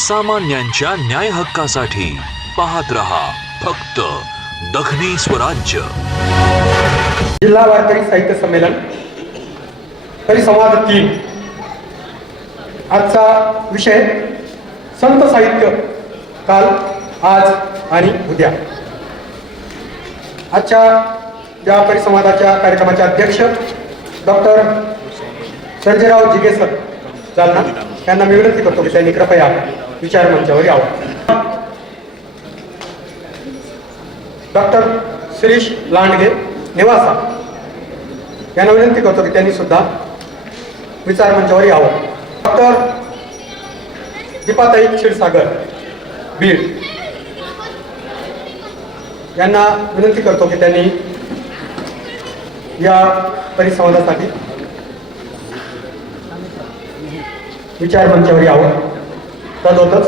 सामान्यांच्या न्याय हक्कासाठी पाहत रहा फक्त दखनी स्वराज्य। जिल्हा वारकरी साहित्य संमेलन परिसंवाद 3। आजचा विषय संत साहित्य काल, आज आणि उद्या। आजच्या या परिसंवादाच्या कार्यक्रमाचे अध्यक्ष डॉक्टर संजयराव जिगे सर जालना यांना मी विनंती करतो की त्यांनी कृपया विचार मंचावर यावं। डॉक्टर शिरीष लांडगे नेवासा यांना विनंती करतो की त्यांनी सुद्धा विचार मंचावर यावं। डॉक्टर दीपाताई क्षीरसागर बीड यांना विनंती करतो की त्यांनी या परिसंवादासाठी विचार मंचावर यावं। तद्वतच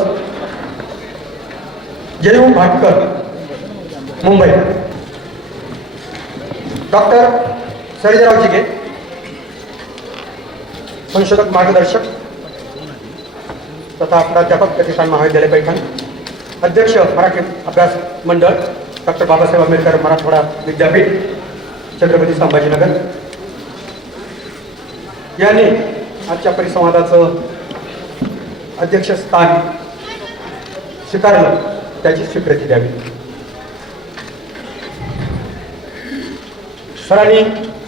जयू भाटकर मुंबई, डॉक्टर सर्जेराव जिगे संशोधक मार्गदर्शक तथा प्राध्यापक प्रतिष्ठान महाविद्यालय पैठण, अध्यक्ष मराठी अभ्यास मंडळ डॉक्टर बाबासाहेब आंबेडकर मराठवाडा विद्यापीठ छत्रपती संभाजीनगर यांनी आजच्या परिसंवादाचं अध्यक्षस्थान स्वीकारलं, त्याची स्वीकृती द्यावी। सरांनी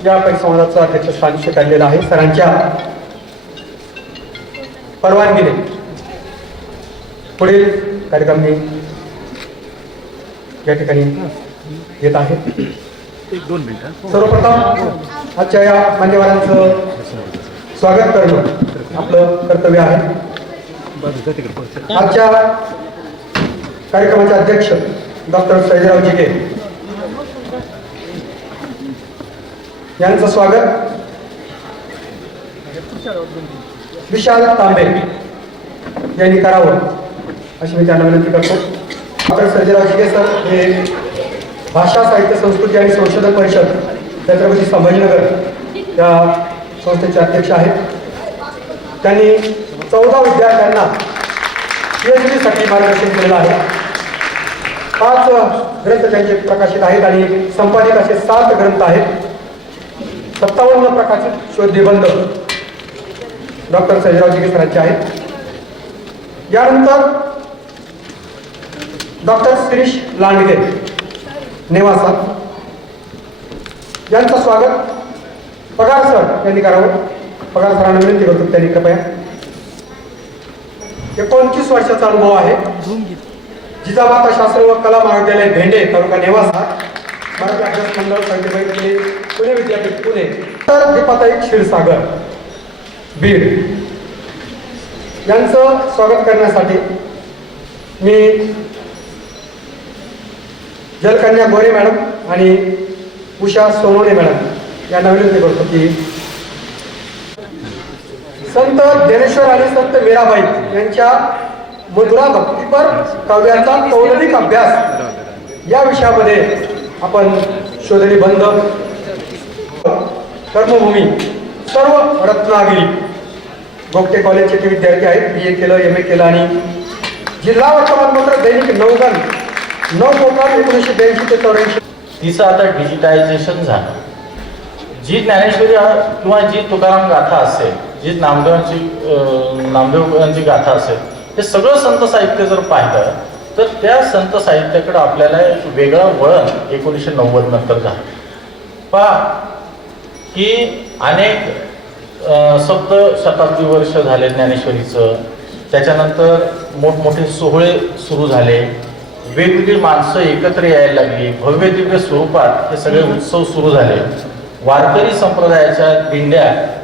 या परिसंवादाचं अध्यक्षस्थान स्वीकारलेलं आहे। सरांच्या परवानगीने पुढील कार्यक्रम मी या ठिकाणी येत आहे। सर्वप्रथम आजच्या या मान्यवरांचं स्वागत करणं आपलं कर्तव्य आहे। आजच्या कार्यक्रमाचे अध्यक्ष डॉक्टर सर्जेराव जिगे यांचं स्वागत विशाल तांबे यांनी करावं अशी मी त्यांना विनंती करतो। डॉक्टर सर्जेराव जिगे सर हे भाषा साहित्य संस्कृती आणि संशोधन परिषद छत्रपती संभाजीनगर या संस्थेचे अध्यक्ष आहेत। त्यांनी 14 विद्यार्थ्यांना PhD साठी मार्गदर्शन केलेलं आहे। 5 ग्रंथ त्यांचे प्रकाशित आहेत आणि संपादित असे 7 ग्रंथ आहेत। 57 प्रकाशित शोध निबंध डॉक्टर सर्जेराव जिगे सरांचे आहेत। यानंतर डॉक्टर शिरीष लांडगे नेवासा यांचं स्वागत पगार सर यांनी करावं। पगार सरांना विनंती करतो त्यांनी कृपया 29 वर्षाचा अनुभव आहे। जिजामाता शास्त्र व कला महाविद्यालय भेंडे तालुका नेवासा, मराठी अभ्यास मंडळ साहित्य पुणे विद्यापीठ पुणे। तर दीपाताई क्षीरसागर बीड यांचं स्वागत करण्यासाठी मी जलकन्या गोरे मॅडम आणि उषा सोनवणे मॅडम यांना विनंती करतो की संत ज्ञानेश्वर आणि संत मीराबाई यांच्या मधुरा भक्तिपर काव्याचा कौलनिक अभ्यास या विषयामध्ये आपण शोधनिबंध कर्मभूमी सर्व रत्नागिरी गोगटे कॉलेजचे ते विद्यार्थी आहेत। BA केलं, MA केलं आणि जिल्हा वर्तमानपत्र दैनिक नवगण 1982 ते 84 तिचं आता डिजिटायझेशन झालं। जी ज्ञानेश्वरी किंवा जी तुकाराम गाथा असेल, जी नामदेवांची गाथा असेल, हे सगळं संत साहित्य जर पाहिलं तर त्या संत साहित्याकडे आपल्याला एक वेगळं वळण 1990 नंतर झालं। पहा की अनेक सप्तशताब्दी वर्ष झाले ज्ञानेश्वरीचं, त्याच्यानंतर मोठमोठे सोहळे सुरू झाले, वेगवेगळी माणसं एकत्र यायला लागली, भव्य दिव्य स्वरूपात हे सगळे उत्सव सुरू झाले। वारकरी संप्रदायाच्या दिंड्या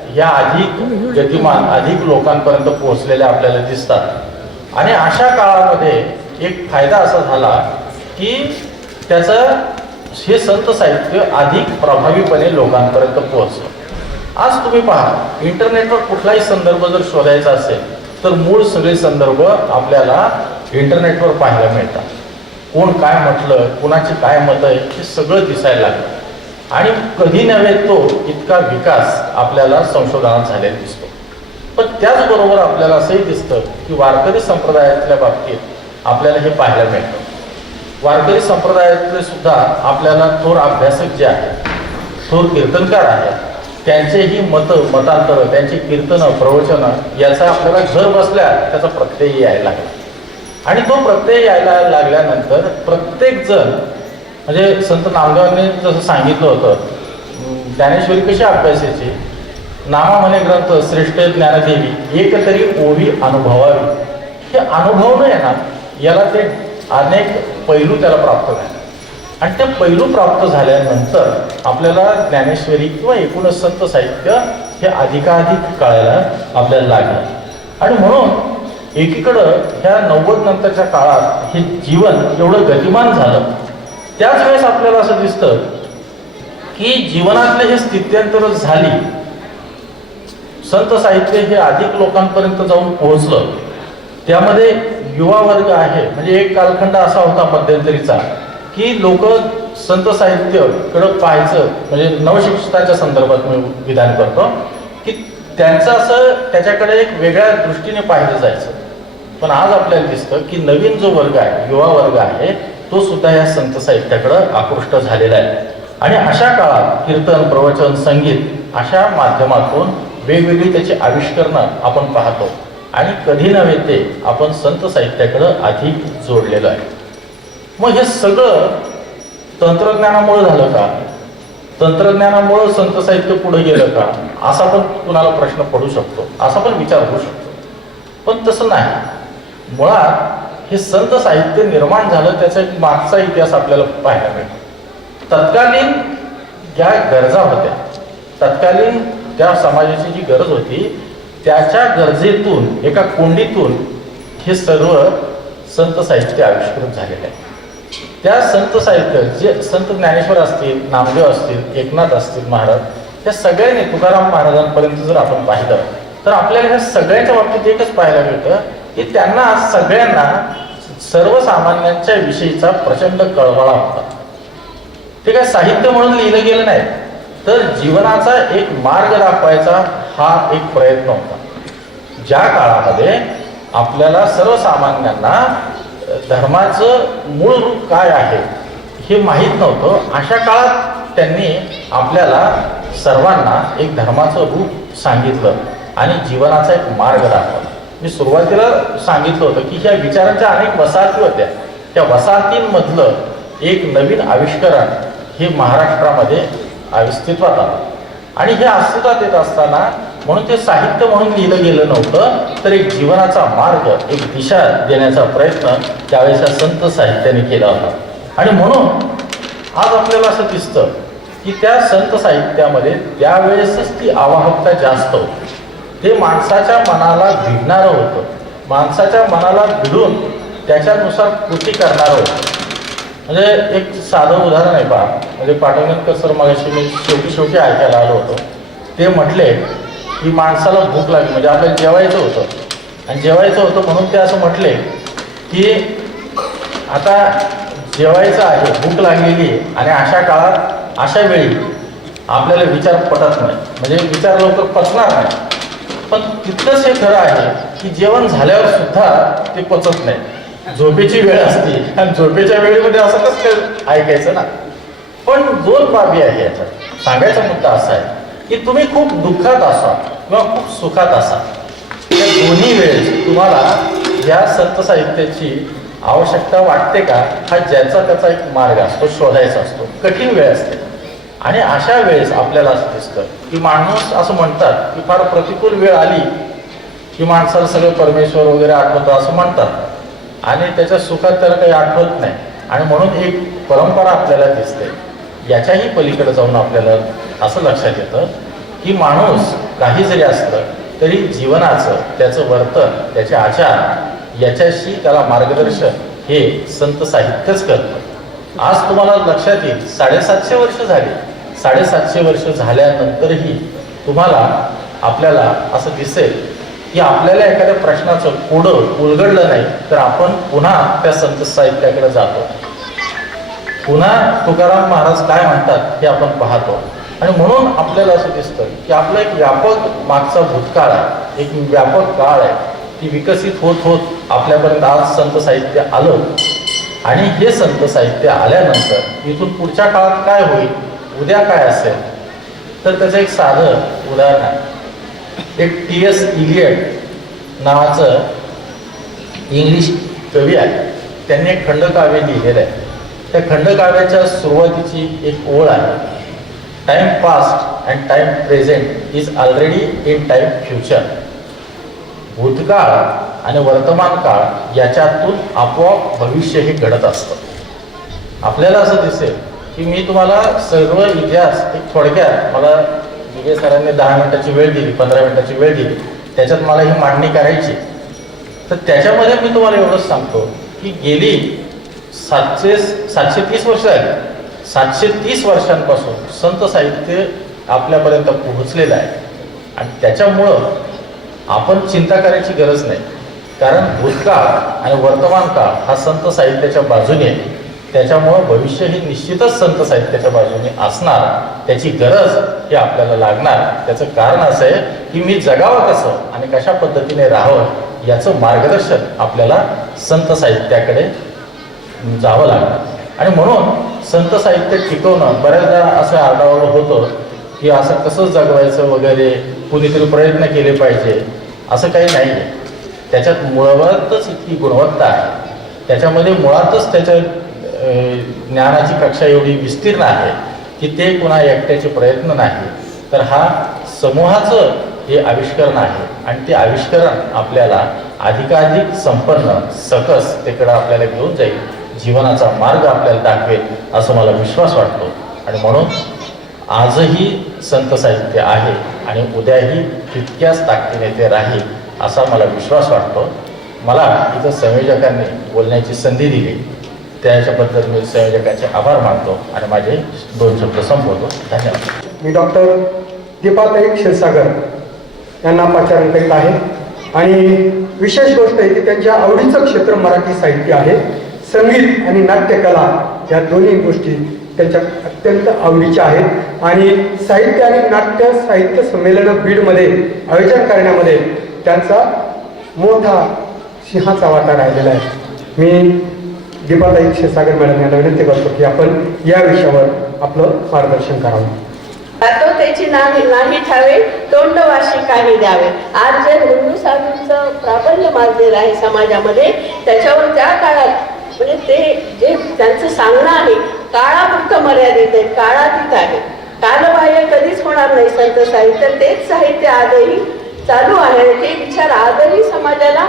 ह्या अधिक गतिमान, अधिक लोकांपर्यंत पोहोचलेल्या आपल्याला दिसतात। आणि अशा काळामध्ये एक फायदा असा झाला की त्याचं हे संत साहित्य अधिक प्रभावीपणे लोकांपर्यंत पोहोचलं। आज तुम्ही पहा, इंटरनेटवर कुठलाही संदर्भ जर शोधायचा असेल तर मूळ सगळे संदर्भ आपल्याला इंटरनेटवर पाहायला मिळतात। कोण काय म्हटलं, कोणाची काय मतं आहे, हे सगळं दिसायला लागलं। आणि कधी नव्हे तो इतका विकास आपल्याला संशोधनात झालेला दिसतो। पण त्याचबरोबर आपल्याला असंही दिसतं की वारकरी संप्रदायातल्या बाबतीत आपल्याला हे पाहायला मिळतं. वारकरी संप्रदायातले सुद्धा आपल्याला थोर अभ्यासक जे आहेत, थोर कीर्तनकार आहेत, त्यांचेही मतांतर, त्यांची कीर्तनं, प्रवचनं याचा आपल्याला घर बसल्या त्याचा प्रत्यय यायला लागला. आणि तो प्रत्यय यायला लागल्यानंतर प्रत्येक जण, म्हणजे संत नामदेवांनी जसं सांगितलं होतं, ज्ञानेश्वरी कशी अभ्यासायची, नामा म्हणे ग्रंथ श्रेष्ठ ज्ञानदेवी एक तरी ओवी अनुभवावी. हे अनुभव न येणार, याला ते अनेक पैलू त्याला प्राप्त झाले. आणि ते पैलू प्राप्त झाल्यानंतर आपल्याला ज्ञानेश्वरी किंवा एकूणच संत साहित्य हे अधिकाधिक कळायला आपल्याला लागलं. आणि म्हणून एकीकडं ह्या 90 नंतरच्या काळात हे जीवन एवढं गतिमान झालं, त्याच वेळेस आपल्याला असं दिसतं की जीवनातले हे स्थित्यंतर झाली, संत साहित्य हे अधिक लोकांपर्यंत जाऊन पोहोचलं. त्यामध्ये युवा वर्ग आहे, म्हणजे एक कालखंड असा होता मध्यंतरीचा की लोक संत साहित्याकडं पाहायचं, म्हणजे नवशिक्षिताच्या संदर्भात मी विधान करतो की त्यांचं असं त्याच्याकडे एक वेगळ्या दृष्टीने पाहिलं जायचं. पण आज आपल्याला दिसतं की नवीन जो वर्ग आहे, युवा वर्ग आहे, तो सुद्धा या संत साहित्याकडं आकृष्ट झालेला आहे. आणि अशा काळात कीर्तन, प्रवचन, संगीत अशा माध्यमातून वेगवेगळी त्याची आविष्करणं आपण पाहतो. आणि कधी नव्हे ते आपण संत साहित्याकडं अधिक जोडलेलं आहे. मग हे सगळं तंत्रज्ञानामुळे झालं का? तंत्रज्ञानामुळे संत साहित्य पुढे गेलं का? असा पण कुणाला प्रश्न पडू शकतो, असा पण विचार होऊ शकतो. पण तसं नाही. मुळात हे संत साहित्य निर्माण झालं त्याचा एक मागचा इतिहास आपल्याला पाहायला मिळतो. तत्कालीन ज्या गरजा होत्या, तत्कालीन त्या समाजाची जी गरज होती, त्याच्या गरजेतून, एका कोंडीतून हे सर्व संत साहित्य आविष्कृत झालेलं आहे. त्या संत साहित्य जे संत ज्ञानेश्वर असतील, नामदेव असतील, एकनाथ असतील महाराज, या सगळ्यांनी, तुकाराम महाराजांपर्यंत जर आपण पाहिलं तर आपल्याला ह्या सगळ्यांच्या बाबतीत एकच पाहायला मिळतं की त्यांना सगळ्यांना सर्वसामान्यांच्या विषयीचा प्रचंड कळवळा होता. ते काय साहित्य म्हणून लिहिलं गेलं नाही, तर जीवनाचा एक मार्ग दाखवायचा हा एक प्रयत्न होता. ज्या काळामध्ये आपल्याला सर्वसामान्यांना धर्माचं मूळ रूप काय आहे हे माहीत नव्हतं, अशा काळात त्यांनी आपल्याला सर्वांना एक धर्माचं रूप सांगितलं आणि जीवनाचा एक मार्ग दाखवला. मी सुरुवातीला सांगितलं होतं की ह्या विचारांच्या अनेक वसाहती होत्या. त्या वसाहतींमधलं एक नवीन आविष्करण हे महाराष्ट्रामध्ये अस्तित्वात आलं. आणि हे अस्तित्वात येत असताना म्हणून ते साहित्य म्हणून लिहिलं गेलं नव्हतं, तर एक जीवनाचा मार्ग, एक दिशा देण्याचा प्रयत्न त्यावेळेच्या संत साहित्याने केला होता. आणि म्हणून आज आपल्याला असं दिसतं की त्या संत साहित्यामध्ये त्यावेळेसच ती आवाहकता जास्त होती. ते माणसाच्या मनाला भिडणारं होतं, माणसाच्या मनाला भिडून त्याच्यानुसार कृती करणारं होतं. म्हणजे एक साधं उदाहरण आहे पहा, म्हणजे पाटणकर सर मगाशी मी शेवटी ऐकायला आलो होतो. ते म्हटले की माणसाला भूक लागली, म्हणजे आपल्याला जेवायचं होतं आणि जेवायचं होतं म्हणून ते असं म्हटले की आता जेवायचं आहे, भूक लागलेली आहे, आणि अशा काळात अशा वेळी आपल्याला विचार पटत नाही, म्हणजे विचार लवकर पचणार नाही. पण तितकंच हे खरं आहे की जेवण झाल्यावर सुद्धा ते पचत नाही. झोपेची वेळ असते आणि झोपेच्या वेळेमध्ये असं कसं ऐकायचं ना. पण दोन बाबी आहे याच्यात. सांगायचा मुद्दा असा आहे की तुम्ही खूप दुःखात असा किंवा खूप सुखात असा, या दोन्ही वेळेस तुम्हाला या संत साहित्याची आवश्यकता वाटते का? हा ज्याचा त्याचा एक मार्ग असतो, शोधायचा असतो. कठीण वेळ असते आणि अशा वेळेस आपल्याला असं दिसतं की माणूस, असं म्हणतात की फार प्रतिकूल वेळ आली की माणसाला सगळं परमेश्वर वगैरे आठवतं असं म्हणतात आणि त्याच्या सुखात त्याला काही आठवत नाही. आणि म्हणून एक परंपरा आपल्याला दिसते. याच्याही पलीकडे जाऊन आपल्याला असं लक्षात येतं की माणूस काही जरी असलं तरी जीवनाचं, त्याचं वर्तन, त्याचे आचार याच्याशी त्याला मार्गदर्शन हे संत साहित्यच करतं. आज तुम्हाला लक्षात येईल 750 वर्ष झाली. 750 वर्ष झाल्यानंतरही तुम्हाला आपल्याला असं दिसेल की आपल्याला एखाद्या प्रश्नाचं कोडं उलगडलं नाही तर आपण पुन्हा त्या संत साहित्याकडे जातो. पुन्हा तुकाराम महाराज काय म्हणतात हे आपण पाहतो. आणि म्हणून आपल्याला असं दिसतं की आपला एक व्यापक मागचा भूतकाळ आहे एक व्यापक काळ आहे, ती विकसित होत होत आपल्यापर्यंत आज संत साहित्य आलं. आणि हे संत साहित्य आल्यानंतर इथून पुढच्या काळात काय होईल, उद्या काय असेल, तर त्याचं एक साधं उदाहरण आहे. एक T.S. इलियट नावाचं इंग्लिश कवी आहे, त्यांनी एक खंडकाव्य लिहिलेलं आहे. त्या खंडकाव्याच्या सुरुवातीची एक ओळ आहे, time past and time present is already in time future. भूतकाळ आणि वर्तमान काळ याच्यातून आपोआप भविष्य हे घडत असतं. आपल्याला असं दिसेल की मी तुम्हाला सर्व इतिहास एक थोडक्यात, मला दिघे सरांनी 10 मिनिटाची वेळ दिली, 15 मिनिटाची वेळ दिली, त्याच्यात मला ही मांडणी करायची. तर त्याच्यामध्ये मी तुम्हाला एवढंच सांगतो की गेली 730 वर्ष झाली. 730 वर्षांपासून संत साहित्य आपल्यापर्यंत पोहोचलेलं आहे. आणि त्याच्यामुळं आपण चिंता करायची गरज नाही, कारण भूतकाळ आणि वर्तमान काळ हा संत साहित्याच्या बाजूने आहे. त्याच्यामुळं भविष्य हे निश्चितच संत साहित्याच्या बाजूने असणार. त्याची गरज हे आपल्याला लागणार. त्याचं कारण असं आहे की मी जगावं कसं आणि कशा पद्धतीने राहावं याचं मार्गदर्शन आपल्याला संत साहित्याकडे जावं लागणार. आणि म्हणून संत साहित्य टिकवणं, बऱ्याचदा असं आढावलं होतं की असं कसं जगवायचं वगैरे, कुणीतरी प्रयत्न केले पाहिजे, असं काही नाही आहे. त्याच्यात मुळातच इतकी गुणवत्ता आहे, त्याच्यामध्ये मुळातच त्याच्या ज्ञानाची कक्षा एवढी विस्तीर्ण आहे की ते कुणा एकट्याचे प्रयत्न नाही, तर हा समूहाचं हे आविष्करण आहे. आणि ते आविष्करण आपल्याला अधिकाधिक संपन्न सकस तेकडं आपल्याला घेऊन जाईल, जीवनाचा मार्ग आपल्याला दाखवेल असं मला विश्वास वाटतो. आणि म्हणून आजही संत साहित्य आहे आणि उद्याही तितक्याच ताकदीने ते राहील असा मला विश्वास वाटतो. मला इथं संयोजकांनी बोलण्याची संधी दिली, त्याच्याबद्दल मी संयोजकांचे आभार मानतो आणि माझे 2 शब्द संपवतो. धन्यवाद. मी डॉक्टर दीपाताई क्षीरसागर यांना पाचारण करीत आहे. आणि विशेष गोष्ट आहे की त्यांच्या आवडीचं क्षेत्र मराठी साहित्य आहे. संगीत आणि नाट्यकला या दोन्ही गोष्टी त्यांच्या अत्यंत आवडीच्या आहेत. आणि साहित्य आणि नाट्य साहित्य संमेलन बीडमध्ये आयोजन करण्यामध्ये त्यांचा मोठा सिंहाचा वाटा राहिलेला आहे. मी दीपाताई क्षीरसागर मॅडम यांना विनंती करतो की आपण या विषयावर आपलं मार्गदर्शन करावं. तो त्याची नाही ठावे, तोंडवाशी काही द्यावे. आज जे हिंदू साधूंचं प्राबल्य माजलेलं आहे समाजामध्ये, त्याच्यावर त्या काळात म्हणजे ते जे त्यांचं सांगणं आहे काळापुरतं मर्यादित आहे, काळातीत आहे, कालबाह्य कधीच होणार नाही संत साहित्य. तेच साहित्य आजही चालू आहे. ते विचार आजही समाजाला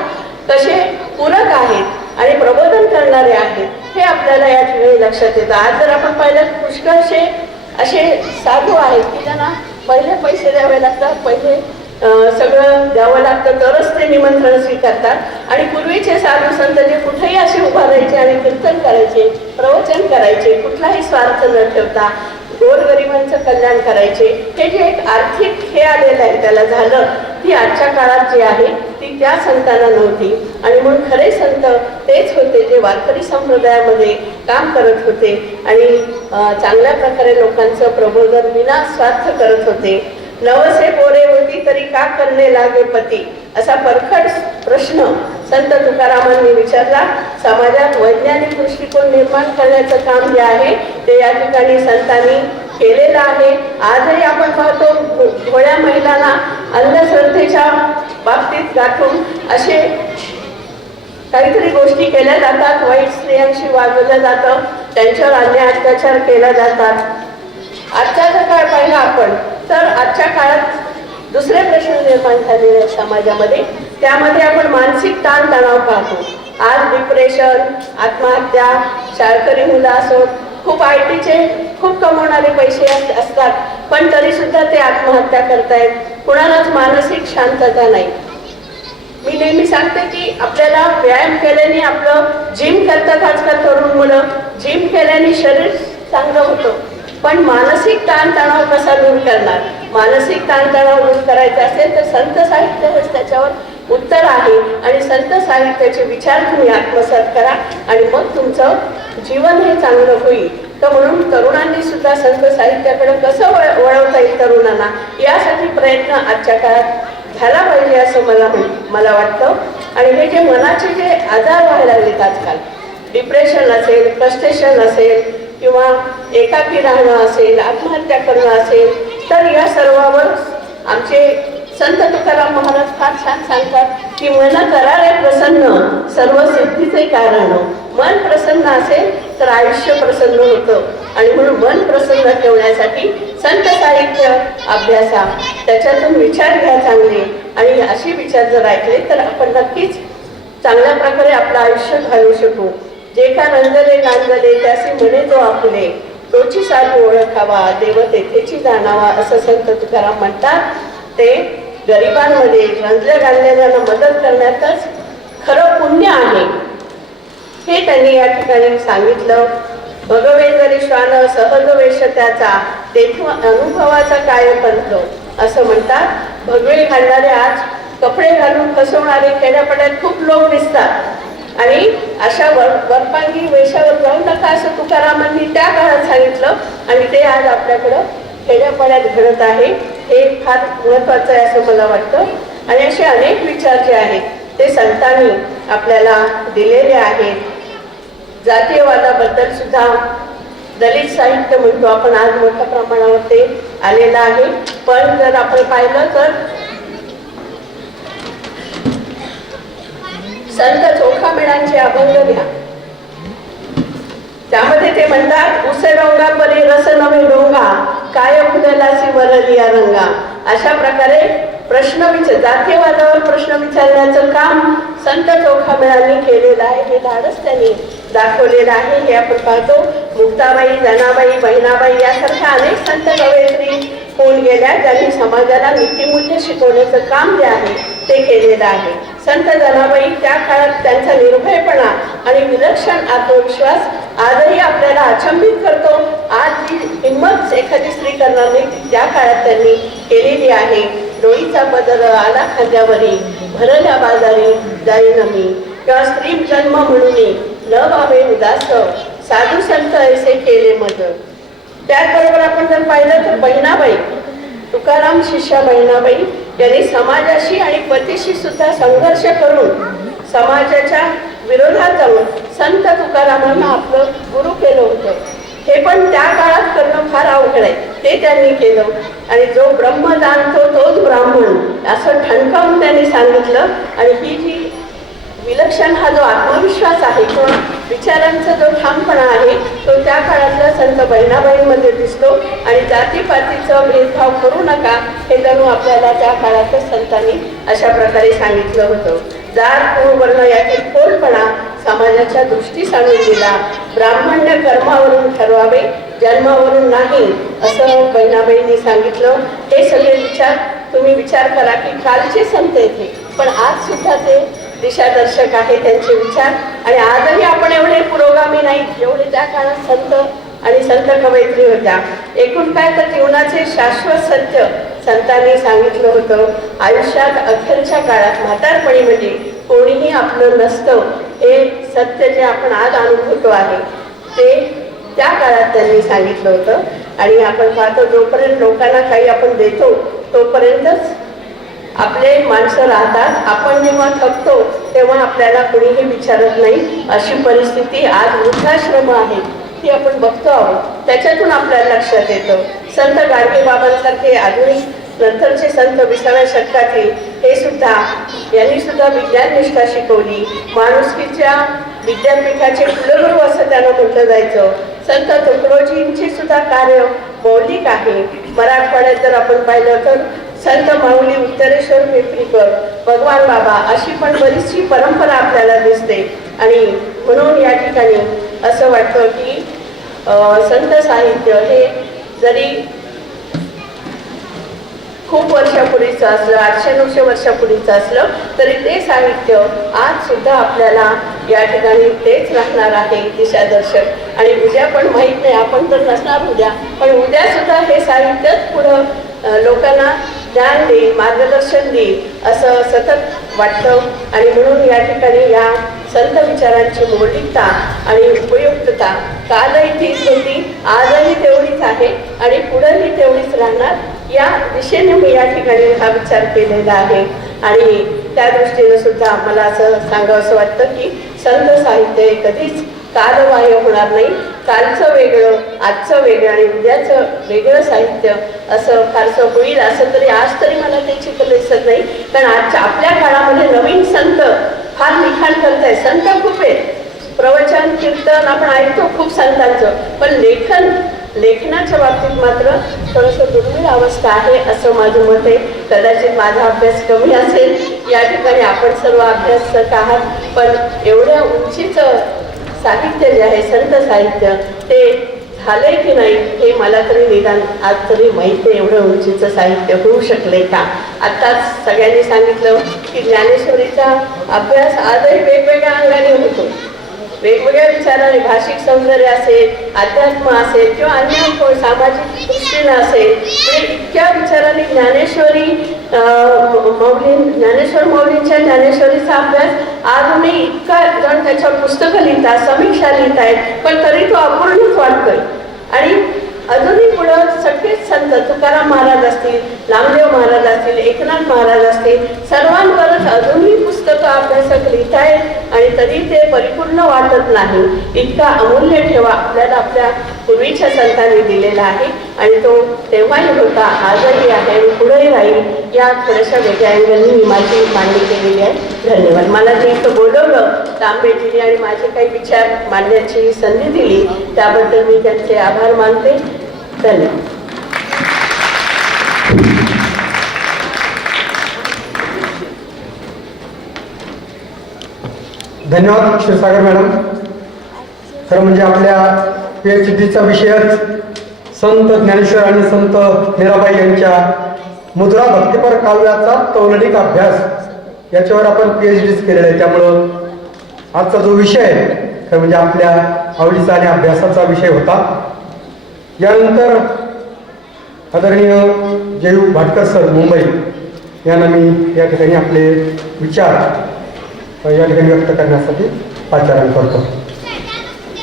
कसे पूरक आहेत आणि प्रबोधन करणारे आहेत हे आपल्याला या वेळी लक्षात येतं. आज जर आपण पाहिलं पुष्कळसे असे साधू आहेत की त्यांना पहिले पैसे द्यावे लागतात, पहिले सगळं द्यावं लागतं तरच ते निमंत्रण स्वीकारतात. आणि पूर्वीचे साधू संत जे कुठेही असे उभा राहायचे आणि कीर्तन करायचे, प्रवचन करायचे, कुठलाही स्वार्थ न ठेवता गोरगरिबांचं कल्याण करायचे. हे जे एक आर्थिक हे आलेलं आहे त्याला झालं, ती आजच्या काळात जी आहे ती त्या संतांना नव्हती. आणि म्हणून खरे संत तेच होते जे वारकरी संप्रदायामध्ये काम करत होते आणि चांगल्या प्रकारे लोकांचं प्रबोधन विना स्वार्थ करत होते. नवसे पोरे होती तरी का करणे लागे पती, असा परखड प्रश्न संत तुकारामांनी विचारला. समाजात वैज्ञानिक दृष्टिकोन निर्माण करण्याचं काम जे आहे ते या ठिकाणी संतांनी केलेलं आहे. आजही आपण पाहतो भोळ्या महिलांना अंधश्रद्धेच्या बाबतीत गाठून असे काहीतरी गोष्टी केल्या जातात, वाईट स्त्रियांशी वागवलं जातं, त्यांच्यावर अन्याय अत्याचार केला जातात. आजचा जर काळ पाहिला आपण तर आजच्या काळात दुसरे प्रश्न निर्माण झालेले आहेत समाजामध्ये. त्यामध्ये आपण मानसिक ताणतणाव पाहतो. आज डिप्रेशन, आत्महत्या, शाळकरी मुलं असो, खूप IT चे खूप कमवणारे पैसे असतात पण तरी सुद्धा ते आत्महत्या करतायत. कुणालाच मानसिक शांतता नाही. मी नेहमी सांगते की आपल्याला व्यायाम केल्याने, आपलं जिम करतात आजकाल तरुण मुलं, जिम केल्याने शरीर चांगलं होतं, पण मानसिक ताणतणाव कसा दूर करणार? मानसिक ताणतणाव दूर करायचा असेल तर संत साहित्य हेच त्याच्यावर उत्तर आहे. आणि संत साहित्याचे विचार तुम्ही आत्मसात करा आणि मग तुमचं जीवन हे चांगलं होईल. तर म्हणून तरुणांनी सुद्धा संत साहित्याकडे कसं वळवता येईल तरुणांना, यासाठी प्रयत्न आजच्या काळात झाला पाहिजे असं मला वाटतं. आणि हे जे मनाचे जे आजार व्हायला लागलेत आजकाल, डिप्रेशन असेल, फ्रस्ट्रेशन असेल किंवा एकाकी राहणं असेल, आत्महत्या करणं असेल, तर या सर्वावर आमचे संत तुकाराम महाराज फार छान सांगतात की मन करारे प्रसन्न सर्व सिद्धीचे कारण. मन प्रसन्न असेल तर आयुष्य प्रसन्न होतं. आणि म्हणून मन प्रसन्न ठेवण्यासाठी संत साहित्य अभ्यासा, त्याच्यातून विचार घ्या चांगले. आणि असे विचार जर ऐकले तर आपण नक्कीच चांगल्या प्रकारे आपलं आयुष्य घालवू शकू. जे का रंजले गांजले त्यासी म्हणे जो आपुले, तोची साधू ओळखावा देव तेथेची जाणावा, असं संत तुकाराम म्हणतात. ते गरिबांमध्ये रंजल्या गांजलेल्यांना मदत करण्यातच खरं पुण्य आहे, हे त्यांनी या ठिकाणी सांगितलं. भगवे जरी श्वान सहज वेश त्याचा, तेथून अनुभवाचा काय पंथ, असं म्हणतात. भगवे घालणारे आज कपडे घालून फसवणारे खेड्यापाड्यात खूप लोक दिसतात आणि अशा वरपांगी वेशावर जाऊ नका असं तुकारामांनी त्या काळात सांगितलं. आणि ते आज आपल्याकडं खेड्यापाड्यात घडत आहे. हे फार महत्त्वाचं आहे असं मला वाटतं. आणि असे अनेक विचार जे आहेत ते संतांनी आपल्याला दिलेले आहेत. जातीयवादाबद्दल सुद्धा दलित साहित्य म्हणतो आपण, आज मोठ्या प्रमाणावर ते आलेलं आहे. पण जर आपण पाहिलं तर संत चोखामेळांचे अभंग घ्या, त्यामध्ये ते म्हणतात, उसे डोंगा परी रस नवे डोंगा, काय फुललासी वरलिया रंगा. अशा प्रकारे जातीयवादावर प्रश्न विचारण्याचं काम संत चोखामेळांनी केलेलं आहे. हे धाडस त्यांनी दाखवलेलं आहे. हे आपण पाहतो. मुक्ताबाई, जनाबाई, बहिणाबाई यासारख्या अनेक संत कवयित्री होऊन गेल्या, ज्यांनी समाजाला नीतिमूल्य शिकवण्याचं काम जे आहे ते केलेलं आहे. संत जनाबाई त्या काळात त्यांचा निर्भयपणा आणि विलक्षण आत्मविश्वास आजही आपल्याला अचंबित करतो. आज जी हिंमत एखादी स्त्री करणार नाही ती त्या काळात त्यांनी केलेली आहे. डोईचा बदल आला खांद्यावरी, भरल्या बाजारी जाईन मी, किंवा स्त्री जन्म म्हणून न व्हावे उदास, साधू संत ऐसे केले मद. त्याचबरोबर आपण जर पाहिलं तर बहिणाबाई, तुकाराम शिष्या बहिणाबाई यांनी समाजाशी आणि पतीशी सुद्धा संघर्ष करून समाजाच्या विरोधात जाऊन संत तुकारामांना आपलं गुरु केलं होतं. हे पण त्या काळात करणं फार अवघड आहे, ते त्यांनी केलं. आणि जो ब्रह्म जाणतो तोच ब्राह्मण असं ठणकावून त्यांनी सांगितलं. आणि ही जी विलक्षण हा जो आत्मविश्वास आहे किंवा विचारांचा जो ठामपणा आहे तो त्या काळातल्या संत बहिणाबाईंमध्ये दिसतो. आणि जातीपातीचं भेदभाव करू नका हे जणू आपल्याला त्या काळातच संतांनी अशा प्रकारे सांगितलं होतं. जात कुळ वर्ण यातील खोलपणा समाजाच्या दृष्टीस आणून दिला. ब्राह्मण्य कर्मावरून ठरवावे, जन्मावरून नाही, असं बहिणाबाईंनी सांगितलं. हे सगळे विचार तुम्ही विचार करा की कालचे संत येते पण आज सुद्धा ते दिशादर्शक आहे त्यांचे विचार. आणि आजही आपण एवढे पुरोगामी नाही जेवढे त्या काळात संत आणि संत कवयित्री होत्या. एकूण काय तर जीवनाचे शाश्वत सत्य संतांनी सांगितलं होतं. आयुष्यात अखेरच्या काळात म्हातारपणी म्हणजे कोणीही आपलं नसतं हे सत्य जे आपण आज अनुभवतो आहे ते त्या काळात त्यांनी सांगितलं होतं. आणि आपण पाहतो जोपर्यंत लोकांना काही आपण देतो तोपर्यंतच आपले माणसं राहतात. आपण जेव्हा थकतो तेव्हा आपल्याला कोणीही विचारत नाही. अशी परिस्थिती आज वृद्धाश्रम आहे ती आपण बघतो आहोत. त्याच्यातून आपल्याला लक्षात येतं. संत गाडगे बाबांसारखे आधुनिक नंतरचे संत 20व्या शतकातील हे सुद्धा यांनी सुद्धा विज्ञान निष्ठा शिकवली. माणुसकीच्या विद्यापीठाचे कुलगुरू असं त्यांना म्हटलं जायचं. संत तुकडोजींचे सुद्धा कार्य मौलिक आहे. मराठवाड्यात जर आपण पाहिलं तर संत माऊली, उत्तरेश्वर पेपरीकर, भगवान बाबा अशी पण बरीचशी परंपरा आपल्याला दिसते. आणि म्हणून या ठिकाणी असं वाटतं की संत साहित्य हे जरी खूप वर्षापूर्वीचं असलं, 800-900 वर्षापूर्वीचं असलं तरी ते साहित्य आज सुद्धा आपल्याला या ठिकाणी तेच राहणार आहे दिशादर्शक. आणि उद्या पण माहीत नाही, आपण तर नसणार उद्या, पण उद्या सुद्धा हे साहित्यच पुढं लोकांना ज्ञान देईल, मार्गदर्शन देईल असं सतत वाटतं. आणि म्हणून या ठिकाणी या संत विचारांची मौलिकता आणि उपयुक्तता कालही तीच होती, आजही तेवढीच आहे आणि पुढेही तेवढीच राहणार या दिशेने मी या ठिकाणी हा विचार केलेला आहे. आणि त्या दृष्टीने सुद्धा मला असं सांगावंसं वाटतं की संत साहित्य हे कधीच कालबाह्य होणार नाही. कालचं वेगळं, आजचं वेगळं आणि उद्याचं वेगळं साहित्य असं फारसं होईल असं तरी आज तरी मला ते चित्र दिसत नाही. कारण आजच्या आपल्या काळामध्ये नवीन संत फार लिखाण करताय. संत खूप आहेत, प्रवचन कीर्तन आपण ऐकतो खूप संतांचं, पण लेखनाच्या बाबतीत मात्र थोडंसं दुर्मिळ अवस्था आहे असं माझं मत आहे. कदाचित माझा अभ्यास कमी असेल, या ठिकाणी आपण सर्व अभ्यासक आहात, पण एवढ्या उंचीचं साहित्य जे आहे संत साहित्य ते झालंय की नाही हे मला तरी निदान आज तरी माहिती आहे. एवढं उंचीचं साहित्य होऊ शकलंय का? आत्ताच सगळ्यांनी सांगितलं की ज्ञानेश्वरीचा अभ्यास आजही वेगवेगळ्या अंगाने होतो, वेगवेगळ्या विचाराने, भाषिक सौंदर्य असेल, अध्यात्म असेल किंवा अन्य सामाजिक दृष्टीनं असेल, म्हणजे इतक्या विचाराने ज्ञानेश्वर माऊलींच्या ज्ञानेश्वरीचा अभ्यास अजूनही इतका जण त्याच्यावर पुस्तकं लिहितात, समीक्षा लिहित आहेत, पण तरी तो अपूर्णच वाटतोय. आणि अजूनही पुढं सगळेच संत तुकाराम महाराज असतील, नामदेव महाराज असतील, एकनाथ महाराज असतील, सर्वांवरच अजूनही पुस्तकं अभ्यासक लिहित आहेत आणि तरी ते परिपूर्ण वाटत नाही. इतका अमूल्य ठेवा आपल्याला आपल्या पूर्वीच्या संतांनी दिलेला आहे आणि तो तेव्हाही होता, आजही आहे आणि पुढेही राहील. या थोड्याशा वेगळ्या अँगलनी मी माझी मांडणी केलेली आहे. धन्यवाद. मला जे इथं बोलवलं तांबेजींनी आणि माझे काही विचार मांडण्याची संधी दिली त्याबद्दल मी त्यांचे आभार मानते. धन्यवाद. धन्यवाद क्षीरसागर मॅडम. खरं म्हणजे आपल्या PhDचा विषयच संत ज्ञानेश्वर आणि संत मीराबाई यांच्या मुद्रा भक्तिपर काव्याचा तौलनिक अभ्यास याच्यावर आपण PhDच केलेला आहे. त्यामुळं आजचा जो विषय आहे खरं म्हणजे आपल्या आवडीचा आणि अभ्यासाचा विषय होता. यानंतर आदरणीय जयू भाटकर सर मुंबई यांना मी या ठिकाणी आपले विचार या ठिकाणी व्यक्त करण्यासाठी पाचारण करतो.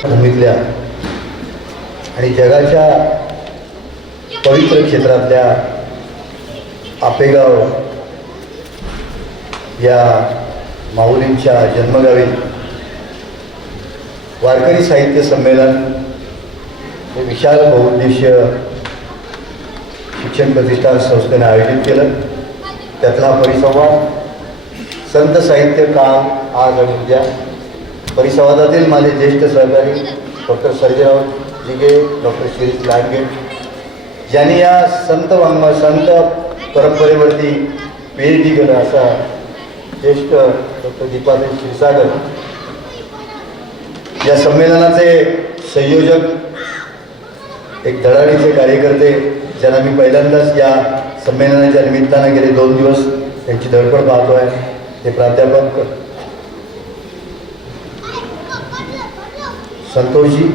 भूमीतल्या आणि जगाच्या पवित्र क्षेत्रातल्या आपेगाव या माऊलींच्या जन्मगावी वारकरी साहित्य संमेलन हे विशाल बहुउद्देशीय शिक्षण प्रतिष्ठान संस्थेने आयोजित केलं. त्यातला परिसंवाद संत साहित्य काल आज आणि उद्या. परिसंवादातील माझे ज्येष्ठ सहकारी डॉक्टर सर्जेराव जिगे, डॉक्टर शिरीष लांडगे यांनी या संत परंपरेवरती PhD केलं. असा ज्येष्ठ डॉक्टर दीपाताई क्षीरसागर या संमेलनाचे संयोजक, एक धडाडीचे कार्यकर्ते ज्यांना मी पहिल्यांदाच या संमेलनाच्या निमित्तानं गेले 2 दिवस त्यांची धडपड पाहतो आहे, ते प्राध्यापक संतोषजी,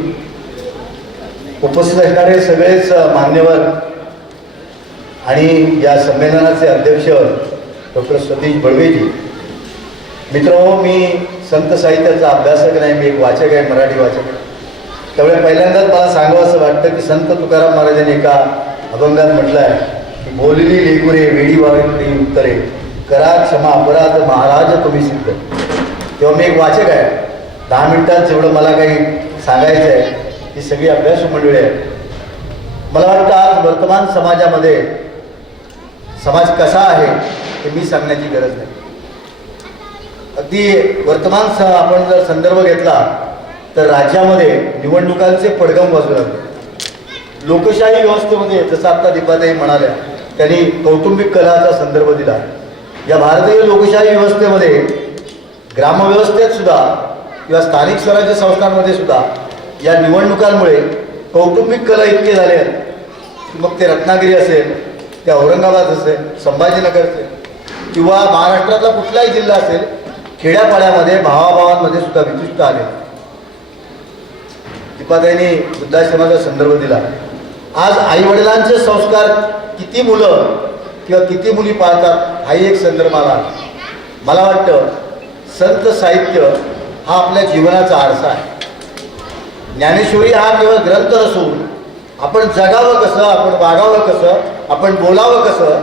उपस्थित असणारे सगळेच मान्यवर आणि या संमेलनाचे अध्यक्ष डॉक्टर सतीश बळवेजी. मित्रांनो, मी संत साहित्याचा अभ्यासक नाही, मी एक वाचक आहे, मराठी वाचक. त्यामुळे पहिल्यांदाच मला सांगावं असं वाटतं की संत तुकाराम महाराजांनी एका अभंगात म्हटलं आहे की बोलली लेकुरे वेडी वागली उत्तरे करा क्षमा अपराध महाराज तुम्ही सिद्ध. तेव्हा मी एक वाचक आहे. 10 मिनिटात जेवढं मला काही सांगायचं आहे ही सगळी अभ्यासू मंडळी आहे. मला वाटतं आज वर्तमान समाजामध्ये समाज कसा आहे हे मी सांगण्याची गरज नाही. अगदी वर्तमान आपण जर संदर्भ घेतला तर राज्यामध्ये निवडणुकांचे पडगम वाजू लागले. लोकशाही व्यवस्थेमध्ये जसं आत्ता दीपाताई म्हणाल्या त्यांनी कौटुंबिक कलहाचा संदर्भ दिला. या भारतीय लोकशाही व्यवस्थेमध्ये ग्रामव्यवस्थेत सुद्धा किंवा स्थानिक स्वराज्य संस्थांमध्ये सुद्धा या निवडणुकांमुळे कौटुंबिक कलह इतके झाले आहेत की मग ते रत्नागिरी असेल, ते औरंगाबाद असेल, संभाजीनगर असेल किंवा महाराष्ट्रातला कुठलाही जिल्हा असेल, खेड्यापाड्यामध्ये भावाभावांमध्ये सुद्धा वितुष्ट आले. दीपाताईंनी वृद्धाश्रमाचा संदर्भ दिला. आज आईवडिलांचे संस्कार किती मुलं किंवा किती मुली पाळतात हाही एक संदर्भ आला. मला वाटतं संत साहित्य हा आपल्या जीवनाचा आरसा आहे. ज्ञानेश्वरी हा केवळ ग्रंथ नसून आपण जगावं कसं, आपण वागावं कसं आपण बोलावं कसं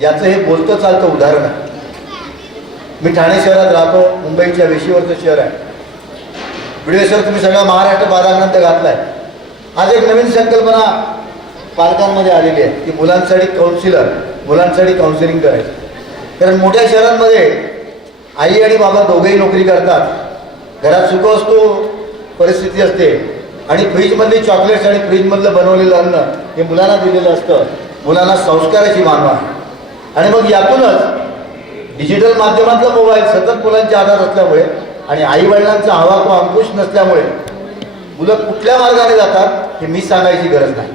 याचं हे बोलतं चालतं उदाहरण आहे. मी ठाणे शहरात राहतो, मुंबईच्या वेशीवरचं शहर आहे. बिडवेश्वर तुम्ही सगळा महाराष्ट्र बाराग्रंथ घातलाय. आज एक नवीन संकल्पना पालकांमध्ये आलेली आहे की मुलांसाठी काउन्सिलर, मुलांसाठी काउन्सिलिंग करायचं. कारण मोठ्या शहरांमध्ये आई आणि बाबा दोघेही नोकरी करतात, घरात सुखवस्तू परिस्थिती असते आणि फ्रीजमधली चॉकलेट्स आणि फ्रीजमधलं बनवलेलं अन्न हे मुलांना दिलेलं असतं. मुलांना संस्काराची मानवा आहे. आणि मग यातूनच डिजिटल माध्यमातला मोबाईल सतत मुलांच्या हातात असल्यामुळे आणि आईवडिलांचा हवा तो अंकुश नसल्यामुळे मुलं कुठल्या मार्गाने जातात हे मी सांगायची गरज नाही.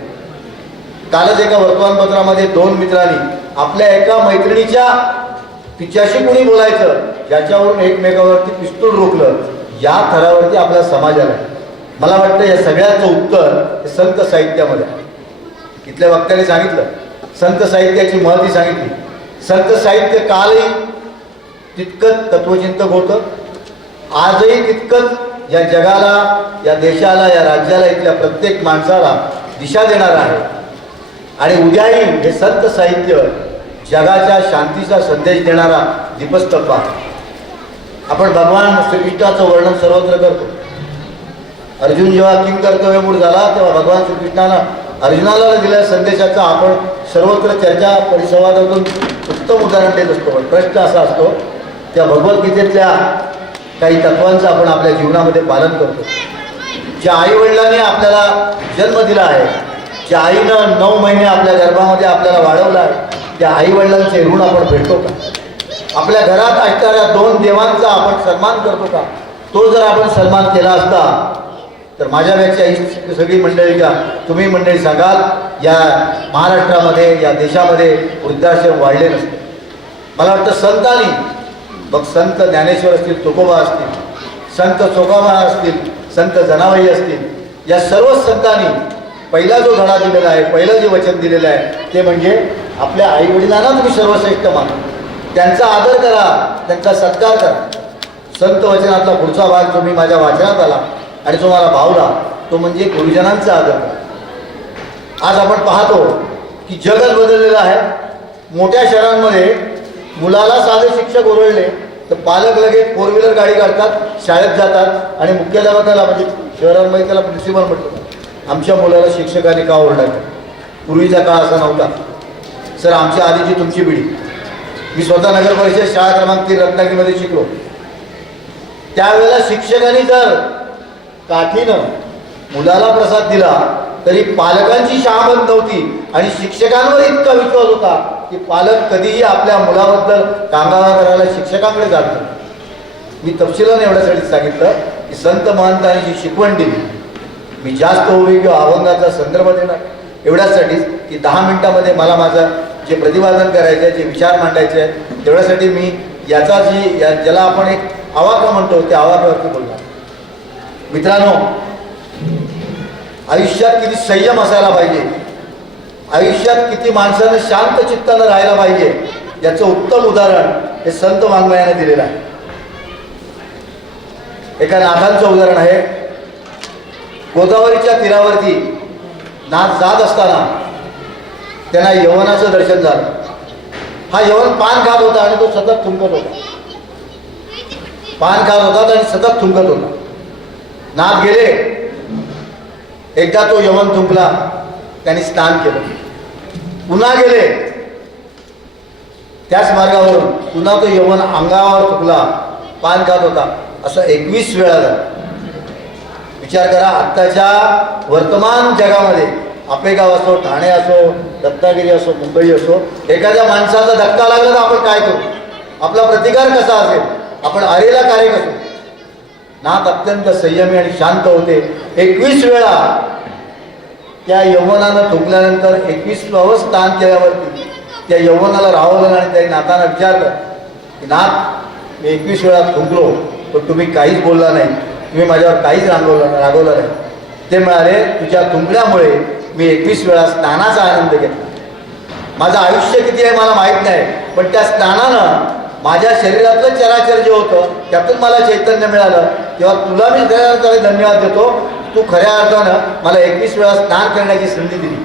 कालच एका वर्तमानपत्रामध्ये 2 मित्रांनी आपल्या एका मैत्रिणीच्या तिच्याशी कोणी बोलायचं ज्याच्यावरून एकमेकावरती पिस्तूल रोखलं, या थरावरती आपला समाज आला. मला वाटतं या सगळ्याचं उत्तर हे संत साहित्यामध्ये आहे. इथल्या वक्त्याने सांगितलं, संत साहित्याची महती सांगितली. संत साहित्य कालही तितकंच तत्वचिंतक होतं, आजही तितकंच या जगाला, या देशाला, या राज्याला, इथल्या प्रत्येक माणसाला दिशा देणार आहे. आणि उद्याही हे संत साहित्य जगाच्या शांतीचा संदेश देणारा दीपस्तंभ आहे. आपण भगवान श्रीकृष्णाचं वर्णन सर्वत्र करतो. अर्जुन जेव्हा किंग कर्तव्यमूढ झाला तेव्हा भगवान श्रीकृष्णानं अर्जुनाला दिलेल्या संदेशाचा आपण सर्वत्र चर्चा परिसंवादातून उत्तम उदाहरण देत असतो. पण प्रश्न असा असतो, त्या भगवद्गीतेतल्या काही तत्वांचं आपण आपल्या जीवनामध्ये पालन करतो. ज्या आईवडिलांनी आपल्याला जन्म दिला आहे, ज्या आईनं 9 महिने आपल्या गर्भामध्ये आपल्याला वाढवलं आहे, त्या आईवडिलांचे ऋण आपण फेडतो का? आपल्या घरात असणाऱ्या 2 देवांचा आपण सन्मान करतो का? तो जर आपण सन्मान केला असता तर माझ्यापेक्षा ही सगळी मंडळी का तुम्ही मंडळी सांगाल, या महाराष्ट्रामध्ये, या देशामध्ये वृद्धाश्रम वाढले नसते. मला वाटतं संतांनी, मग संत ज्ञानेश्वर असतील, तुकोबा असतील, संत चोखाबा असतील, संत जनाबाई असतील, या सर्व संतांनी पहिला जो धडा दिलेला आहे, पहिलं जे वचन दिलेलं आहे ते म्हणजे आपल्या आईवडिलांना तुम्ही सर्वश्रेष्ठ माना, त्यांचा आदर करा, त्यांचा सत्कार करा. संत वचनातला पुढचा भाग जो मी माझ्या वाचनात आला आणि जो मला भावला तो म्हणजे गुरुजनांचा आदर करा. आज आपण पाहतो की जगच बदललेलं आहे. मोठ्या शहरांमध्ये मुलाला साधे शिक्षक ओरडले तर पालक लगेच 4 व्हीलर गाडी काढतात, शाळेत जातात आणि मुख्याध्यापकाला, म्हणजे शहरांमध्ये त्याला प्रिन्सिपल म्हटलं, आमच्या मुलाला शिक्षकाने का ओरडायचं? पूर्वीचा काळ असा नव्हता सर. आमच्या आधीची तुमची पिढी, मी स्वतः नगर परिषद शाळा क्रमांक 3 रत्नागिरीमध्ये शिकलो. त्यावेळेला शिक्षकांनी जर काठीनं मुलाला प्रसाद दिला तरी पालकांची शाळा बंद नव्हती आणि शिक्षकांवर इतका विश्वास होता की पालक कधीही आपल्या मुलाबद्दल कांगावा करायला शिक्षकांकडे जात नाही. मी तपशिलाने एवढ्यासाठी सांगितलं की संत महंतांनी जी शिकवण दिली, मी जास्त ओवी किंवा अभंगाचा संदर्भ देणार एवढ्यासाठीच की 10 मिनिटामध्ये मला माझं जे प्रतिपादन करायचं आहे, जे विचार मांडायचे आहेत, तेवढ्यासाठी मी याचा ज्याला आपण एक आवाका म्हणतो त्या आवाक्यावरती बोलणार. मित्रांनो, आयुष्यात किती संयम असायला पाहिजे, आयुष्यात किती माणसानं शांत चित्तानं राहायला पाहिजे, याचं उत्तम उदाहरण हे संत वाङ्मयाने दिलेलं आहे. एका नाथांचं उदाहरण आहे. गोदावरीच्या तीरावरती नाथ जात असताना त्यांना यवनाचं दर्शन झालं. हा यवन पान खात होता आणि तो सतत थुंकत होता. पान खात होता आणि सतत थुंकत होता. नाथ गेले. एकदा तो यवन थुंकला, त्यांनी स्नान केलं. पुन्हा गेले त्याच मार्गावरून, पुन्हा तो यवन अंगावर थुंकला, पान खात होता. असं 21 वेळा झालं. विचार करा, आत्ताच्या वर्तमान जगामध्ये आपेगाव असो, ठाणे असो, रत्नागिरी असो, मुंबई असो, एखाद्या माणसाचा धक्का लागला तर आपण काय करू? आपला प्रतिकार कसा असेल? आपण अरेला कार्य कसं? नाथ अत्यंत संयमी आणि शांत होते. 21 वेळा त्या यवनानं थुंकल्यानंतर 21वावं स्नान केल्यावरती त्या यवनाला राहवलं आणि त्या नाथांना विचारलं की नाथ, मी 21 वेळा थुंकलो पण तुम्ही काहीच बोलला नाही, तुम्ही माझ्यावर काहीच रागवलं नाही. ते म्हणाले, तुझ्या थुंकण्यामुळे मी 21 वेळा स्नानाचा आनंद घेतला. माझं आयुष्य किती आहे मला माहीत नाही, पण त्या स्नानानं माझ्या शरीरातलं चराचर जे होतं त्यातून मला चैतन्य मिळालं. तेव्हा तुला मी खऱ्या धन्यवाद देतो, तू खऱ्या अर्थानं मला 21 वेळा स्नान करण्याची संधी दिली.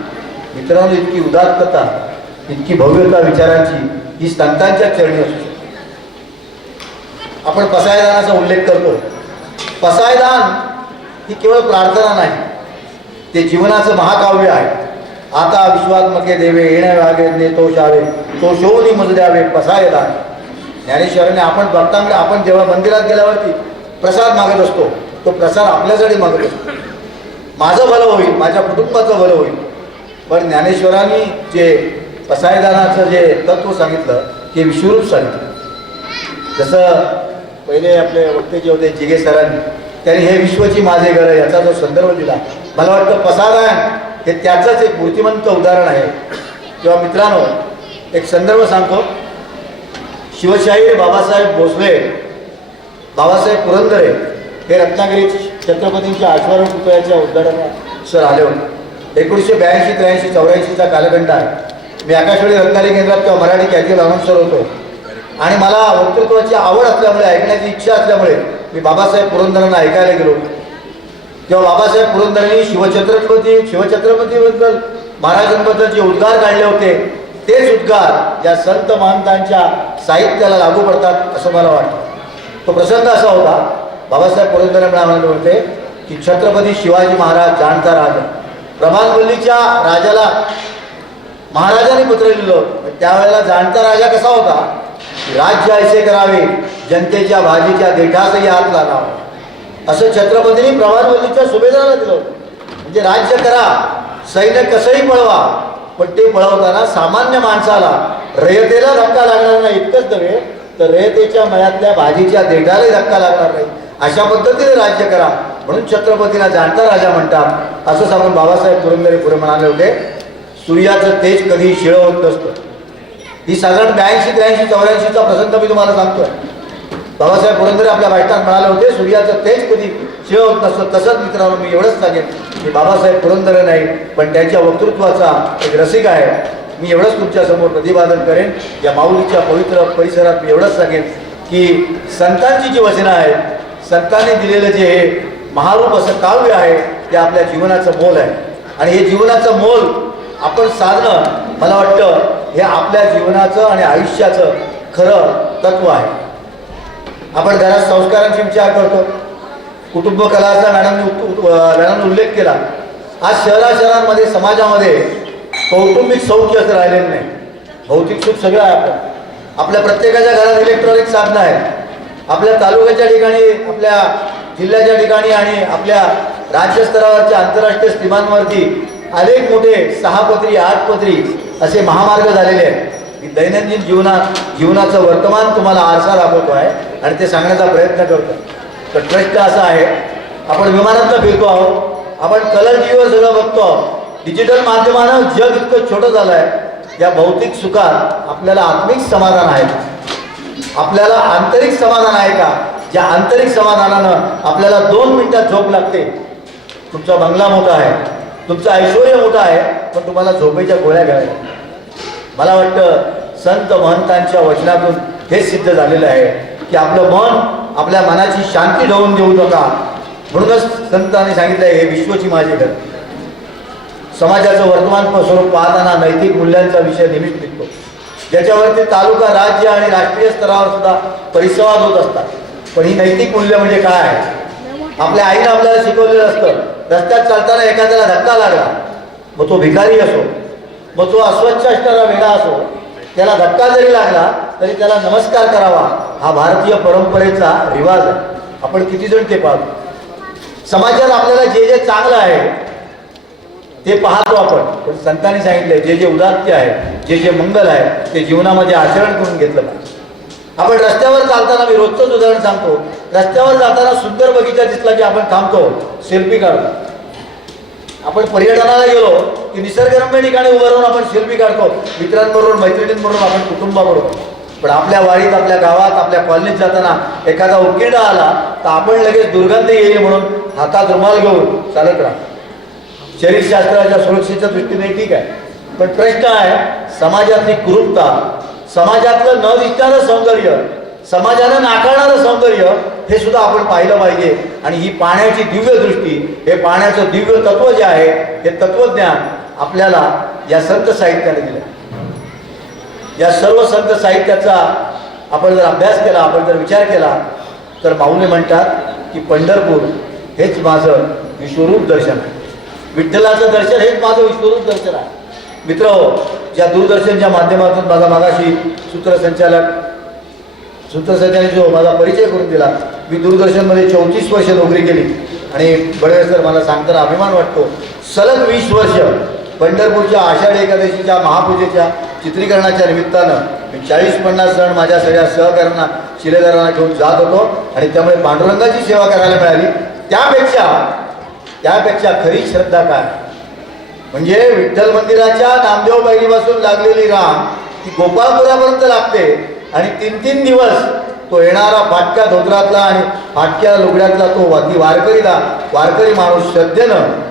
मित्रांनो, इतकी उदात्तता, इतकी भव्यता विचारांची ही संतांच्या चरणी असू शकते. आपण पसायदानाचा उल्लेख करतो. पसायदान ही केवळ प्रार्थना नाही, ते जीवनाचं महाकाव्य आहे. आता विश्वात्मके देवे येणे वागे तो शावे तो शोनी मज द्यावे पसायदान. ज्ञानेश्वरांनी आपण भक्तांकडे, आपण जेव्हा मंदिरात गेल्यावरती प्रसाद मागत असतो, तो प्रसाद आपल्यासाठी मागत असतो. माझं भलं होईल, माझ्या कुटुंबाचं भलं होईल. पण ज्ञानेश्वरांनी जे पसायदानाचं जे तत्व सांगितलं ते विश्वरूप सांगितलं. जसं पहिले आपले वक्ते जे होते जिगे सरांनी, त्यांनी हे विश्वची माझे घर याचा जो संदर्भ दिला, मला वाटतं पसायदान हे त्याचंच एक मूर्तिमंत उदाहरण आहे. किंवा मित्रांनो, एक संदर्भ सांगतो. शिवशाहीर बाबासाहेब भोसले, बाबासाहेब पुरंदरे हे रत्नागिरी छत्रपतींच्या 8व्या पुतळ्याच्या उद्घाटनासर आले होते. 1982, 83, 84चा कालखंड आहे. मी आकाशवाणी रत्नागिरी केंद्रात किंवा मराठी कॅज्युअल अनाउन्सर होतो आणि मला वक्तृत्वाची आवड असल्यामुळे, ऐकण्याची इच्छा असल्यामुळे मी बाबासाहेब पुरंदरेंना ऐकायला गेलो. तेव्हा बाबासाहेब पुरंदरेंनी शिवछत्रपतीबद्दल, महाराजांबद्दल जे उद्गार काढले होते, तेच उद्गार या संत महंतांच्या साहित्याला लागू पडतात असं मला वाटतं. तो प्रसंग असा होता, बाबासाहेब पुरंदरे म्हणाले होते की छत्रपती शिवाजी महाराज जाणता राजा, प्रभानवल्लीच्या राजाला महाराजांनी पत्र लिहिलं होतं. त्यावेळेला जाणता राजा कसा होता, राज्य ऐसे करावे जनतेच्या भाजीच्या देठासही हात लागावा, असं छत्रपतींनी प्रभानवल्लीच्या सुभेदाराला दिलं होतं. म्हणजे राज्य करा, सैन्य कसंही पळवा, पण ते पळवताना सामान्य माणसाला, रयतेला धक्का लागणार नाही. इतकंच नव्हे तर रयतेच्या मळ्यातल्या भाजीच्या देठालाही धक्का लागणार नाही, अशा पद्धतीने राज्य करा. म्हणून छत्रपतीला जाणता राजा म्हणतात असं सांगून बाबासाहेब पुरंदरे पुढे म्हणाले होते, सूर्याचं तेज कधी शिळ होत नसतं. ही साधारण 82, 83, 84चा प्रसंग मी तुम्हाला सांगतोय. बाबासाहेब पुरंदरे आपल्या भाषणात म्हणाले होते, सूर्याचं तेज कधी शिळ होत नसतं. तसंच मित्रांनो, मी एवढंच सांगेन की बाबासाहेब पुरंदरे नाही, पण त्यांच्या वक्तृत्वाचा एक रसिक आहे. मी एवढंच तुमच्यासमोर प्रतिपादन करेन. या माऊलीच्या पवित्र परिसरात मी एवढंच सांगेन की संतांची जी वचनं आहेत, संतांनी दिलेलं जे हे महारूप असं काव्य आहे, ते आपल्या जीवनाचं मोल आहे. आणि हे जीवनाचं मोल आपण साधणं, मला वाटतं हे आपल्या जीवनाचं आणि आयुष्याचं खरं तत्व आहे. आपण घरात संस्कारांची विचार करतो. कुटुंब कलाचा मॅडमने उल्लेख केला. आज शहरांमध्ये, समाजामध्ये कौटुंबिक सौख्य असं राहिलेलं नाही. भौतिक सुख सगळं आहे आपलं. आपल्या प्रत्येकाच्या घरात इलेक्ट्रॉनिक साधनं आहेत. आपल्या तालुक्याच्या ठिकाणी, आपल्या जिल्ह्याच्या ठिकाणी आणि आपल्या राज्यस्तरावरच्या आंतरराष्ट्रीय सीमांवरती अनेक मोठे 6 पदरी 8 पदरी असे महामार्ग झालेले आहेत. दैनंदिन जीवनाचं वर्तमान तुम्हाला आरसा दाखवतो आहे आणि ते सांगण्याचा प्रयत्न करतो. तर प्रश्न असा आहे, आपण विमानातनं फिरतो आहोत, आपण कलर टीव्हीवर सगळं बघतो आहोत. डिजिटल माध्यमानं जग इतकं छोटं झालं आहे. या भौतिक सुखात आपल्याला आत्मिक समाधान आहे, आपल्याला आंतरिक समाधान आहे का? ज्या आंतरिक समाधानानं आपल्याला 2 मिनिटात झोप लागते. तुमचा बंगला मोठा आहे, तुमचं ऐश्वर्य मोठं आहे, पण तुम्हाला झोपेच्या गोळ्या घ्याव्या. मला वाटतं संत महंतांच्या वचनातून हे सिद्ध झालेलं आहे की आपलं मन, आपल्या मनाची शांती ढवून देऊ नका. म्हणूनच संतांनी सांगितलं हे विश्वची माझे घर. समाजाचं वर्तमान स्वरूप पाहताना नैतिक मूल्यांचा विषय नेहमीच निघतो, ज्याच्यावरती तालुका, राज्य आणि राष्ट्रीय स्तरावर सुद्धा परिसंवाद होत असतात. पण ही नैतिक मूल्य म्हणजे काय? आपल्या आईनं आपल्याला शिकवलेलं असतं, रस्त्यात चालताना एखाद्याला धक्का लागला, मग तो भिकारी असो, मग तो अस्वच्छ असणारा वेडा असो, त्याला धक्का जरी लागला तरी त्याला नमस्कार करावा. हा भारतीय परंपरेचा रिवाज आहे. आपण किती जण ते पाहतो. समाजात आपल्याला जे जे चांगलं आहे ते पाहतो आपण, पण संतांनी सांगितले जे जे उदात्य आहे, जे जे मंगल आहे, ते जीवनामध्ये आचरण करून घेतलं पाहिजे. आपण रस्त्यावर चालताना, मी रोजचंच उदाहरण सांगतो, रस्त्यावर जाताना सुंदर बगीचा दिसला की आपण थांबतो, सेल्फी काढतो. आपण पर्यटनाला गेलो की निसर्गरम्य ठिकाणी उभं राहून आपण सेल्फी काढतो, मित्रांबरोबर, मैत्रिणींबरोबर, आपण कुटुंबाबरोबर. पण आपल्या वाडीत, आपल्या गावात, आपल्या कॉलनीत जाताना एखादा उकिरडा आला तर आपण लगेच दुर्गंध येईल म्हणून हातात रुमाल घेऊन चालत राहतो. शरीरशास्त्राच्या सुरक्षेच्या दृष्टीने ठीक आहे, पण प्रश्न आहे समाजातली कुरूपता, समाजातलं न दिसणारं सौंदर्य, समाजानं नाकारणारं सौंदर्य, हे सुद्धा आपण पाहिलं पाहिजे. आणि ही पाण्याची दिव्य दृष्टी, हे पाण्याचं दिव्य तत्व जे आहे, हे तत्वज्ञान आपल्याला या संत साहित्याने दिलं. या सर्व संत साहित्याचा आपण जर अभ्यास केला, आपण जर विचार केला, तर माऊली म्हणतात की पंढरपूर हेच माझं विश्वरूप दर्शन आहे. विठ्ठलाचं दर्शन हेच माझं विश्वरूप दर्शन आहे. मित्रहो, ज्या दूरदर्शनच्या माध्यमातून माझा मागाशी सूत्रसंचालक जो माझा परिचय करून दिला, मी दूरदर्शनमध्ये 34 वर्ष नोकरी केली आणि बडवे सर मला सांगताना अभिमान वाटतो, सलग 20 वर्ष पंढरपूरच्या आषाढी एकादशीच्या महापूजेच्या चित्रीकरणाच्या निमित्तानं मी 40-50 जण माझ्या सगळ्या सहकाऱ्यांना शिलेदारांना घेऊन जात होतो आणि त्यामुळे पांडुरंगाची सेवा करायला मिळाली. त्यापेक्षा खरी श्रद्धा काय, म्हणजे विठ्ठल मंदिराच्या नामदेव बैलीपासून लागलेली रांग ती गोपाळपुरापर्यंत लागते आणि 3-3 दिवस तो येणारा फाटक्या धोत्रातला आणि फाटक्या लुगड्यातला तो वारकरी माणूस श्रद्धेनं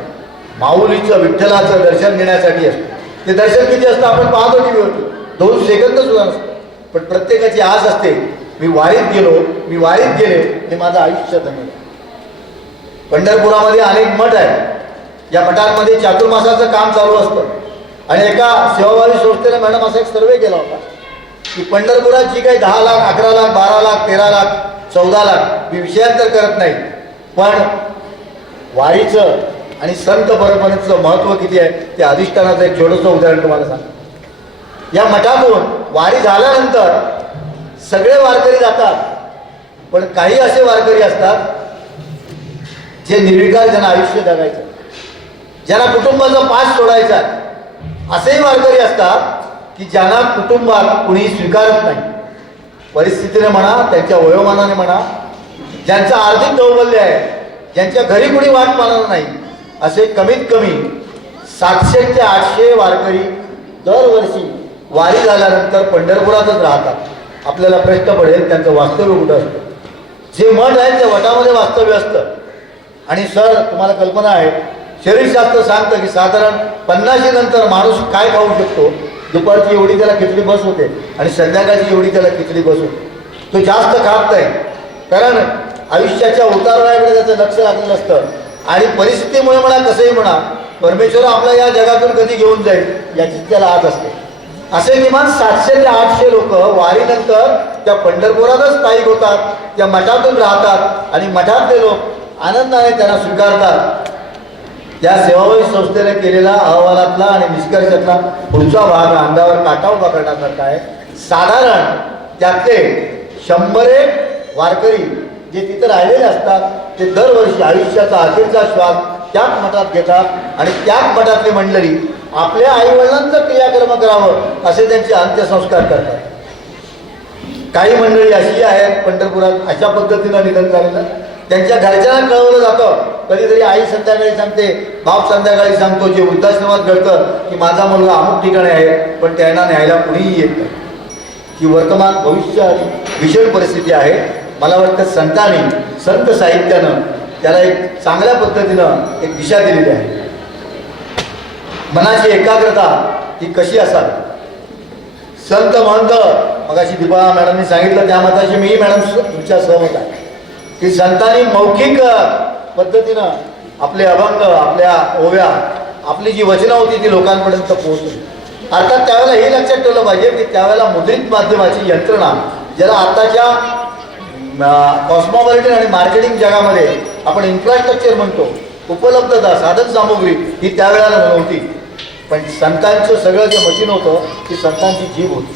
माऊलीचं विठ्ठलाचं दर्शन घेण्यासाठी असतं. ते दर्शन किती असतं आपण पाहतो टीव्हीवरती, 2 सेकंद सुद्धा नसतं, पण प्रत्येकाची आस असते मी वारीत गेले हे माझं आयुष्य धन्य. पंढरपुरामध्ये अनेक मठ आहेत. या मठांमध्ये चातुर्मासाचं काम चालू असतं आणि एका सेवाभावी संस्थेने मॅडम असा एक सर्वे केला होता की पंढरपुरात जी काही 10 लाख, 11 लाख, 12 लाख, 13 लाख, 14 लाख, मी विषयांतर करत नाही, पण वारीचं आणि संत परंपरेचं महत्त्व किती आहे ते अधिष्ठानाचं एक छोटंसं उदाहरण तुम्हाला सांगतो. या मठातून वारी झाल्यानंतर सगळे वारकरी जातात, पण काही असे वारकरी असतात जे निर्विकार, ज्यांना आयुष्य जगायचं, ज्यांना कुटुंबाचा पास सोडायचा आहे. असेही वारकरी असतात की ज्यांना कुटुंबात कुणी स्वीकारत नाही, परिस्थितीने म्हणा, त्यांच्या वयोमानाने म्हणा, ज्यांचं आर्थिक दौर्बल्य आहे, ज्यांच्या घरी कुणी वाट पाहणार नाही, असे कमीत कमी 700 ते 800 वारकरी दरवर्षी वारी झाल्यानंतर पंढरपुरातच राहतात. आपल्याला प्रश्न पडेल त्यांचं वास्तव्य कुठं असतं. जे मठ आहे त्या मठामध्ये वास्तव्य असतं. आणि सर, तुम्हाला कल्पना आहे, शरीरशास्त्र सांगतं की साधारण 50 नंतर माणूस काय खाऊ शकतो. दुपारची एवढी त्याला खिचडी बस होते आणि संध्याकाळची एवढी त्याला खिचडी बस होते. तो जास्त खात नाही, कारण आयुष्याच्या उतारवयाकडे त्याचं लक्ष लागलेलं असतं आणि परिस्थितीमुळे म्हणा, कसंही म्हणा, परमेश्वर आपला या जगातून कधी घेऊन जाईल याची त्याला आत असते. असे किमान 700 ते 800 लोक वारीनंतर त्या पंढरपुरातच स्थायिक होतात, त्या मठातून राहतात आणि मठातले लोक आनंदाने त्यांना स्वीकारतात. त्या सेवाभावी संस्थेने केलेला अहवालातला आणि निष्कर्षातला पुढचा भाग अंगावर काटा उभा करण्यासारखा आहे. साधारण त्यातले 100 वारकरी जे तिथं राहिलेले असतात ते दरवर्षी आयुष्याचा अखेरचा श्वास त्याच मठात घेतात आणि त्याच मठातली मंडळी आपल्या आईवडिलांचं क्रियाकर्म करावं असे त्यांचे अंत्यसंस्कार करतात. काही मंडळी अशी आहेत पंढरपुरात अशा पद्धतीनं निधन झालेलं, त्यांच्या घरच्यांना कळवलं जातं. कधीतरी आई संध्याकाळी सांगते, बाप संध्याकाळी सांगतो, जे वृद्धाश्रमात घडतं की माझा मुलगा अमुक ठिकाणी आहे, पण त्यांना न्यायला कुणीही येत नाही. ही वर्तमान भविष्य आणि भीषण परिस्थिती आहे. मला वाटतं संत साहित्यानं त्याला एक चांगल्या पद्धतीनं एक दिशा दिलेली आहे. मनाची एकाग्रता ही कशी असावी. संत महंत, मगाशी दीपा मॅडमनी सांगितलं त्या मताशी मी मॅडम तुमच्या सहमत आहे की संतांनी मौखिक पद्धतीनं आपले अभंग, आपल्या ओव्या, आपली जी वचनं होती ती लोकांपर्यंत पोहोचली. अर्थात त्यावेळेला हे लक्षात ठेवलं पाहिजे की त्यावेळेला मुद्रित माध्यमाची यंत्रणा, ज्याला आताच्या कॉस्मॉपॉलिटन आणि मार्केटिंग जगामध्ये आपण इन्फ्रास्ट्रक्चर म्हणतो, उपलब्धता, साधन सामुग्री ही त्यावेळेला नव्हती. पण संतांचं सगळं जे मशीन होतं ती संतांची जीभ होती.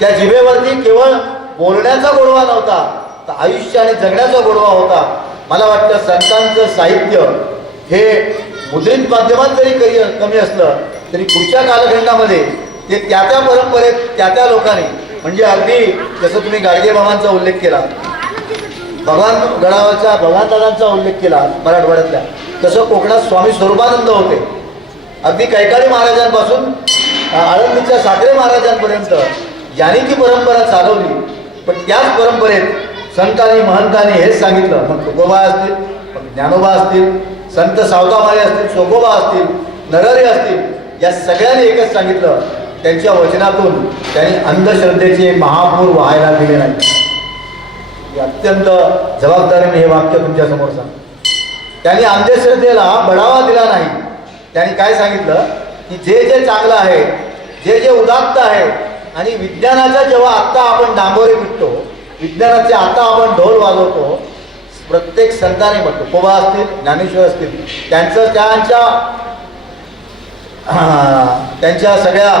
त्या जिभेवरती केवळ बोलण्याचा गोडवा नव्हता, तर आयुष्य आणि जगण्याचा गोडवा होता. मला वाटतं संतांचं साहित्य हे मुद्रित माध्यमात जरी कमी असलं तरी पुढच्या कालखंडामध्ये ते त्या परंपरेत त्या लोकांनी, म्हणजे अगदी जसं तुम्ही गाडगे बाबांचा उल्लेख केला, भगवान दादांचा उल्लेख केला मराठवाड्यातल्या, तसं कोकणात स्वामी स्वरूपानंद होते. अगदी कैकाडी महाराजांपासून आळंदीच्या साखरे महाराजांपर्यंत ज्यांनी ती परंपरा चालवली. पण त्याच परंपरेत संतांनी महंतांनी हेच सांगितलं, मग तुकोबा असतील, मग ज्ञानोबा असतील, संत सावतामाळे असतील, सोकोबा असतील, नरहरी असतील, या सगळ्यांनी एकच सांगितलं, त्यांच्या वचनातून त्यांनी अंधश्रद्धेचे महापूर व्हायला दिले नाही. अत्यंत जबाबदारीने हे वाक्य तुमच्यासमोर सांग. त्यांनी अंधश्रद्धेला बढावा दिला नाही. त्यांनी काय सांगितलं की जे चांगलं आहे, जे उदात्त आहे आणि विज्ञानाचा जेव्हा आत्ता आपण डांबोरे पिटतो, विज्ञानाचे आता आपण ढोल वाजवतो, प्रत्येक संतांनी म्हणतो, कोबा असतील, ज्ञानेश्वर असतील, त्यांच्या सगळ्या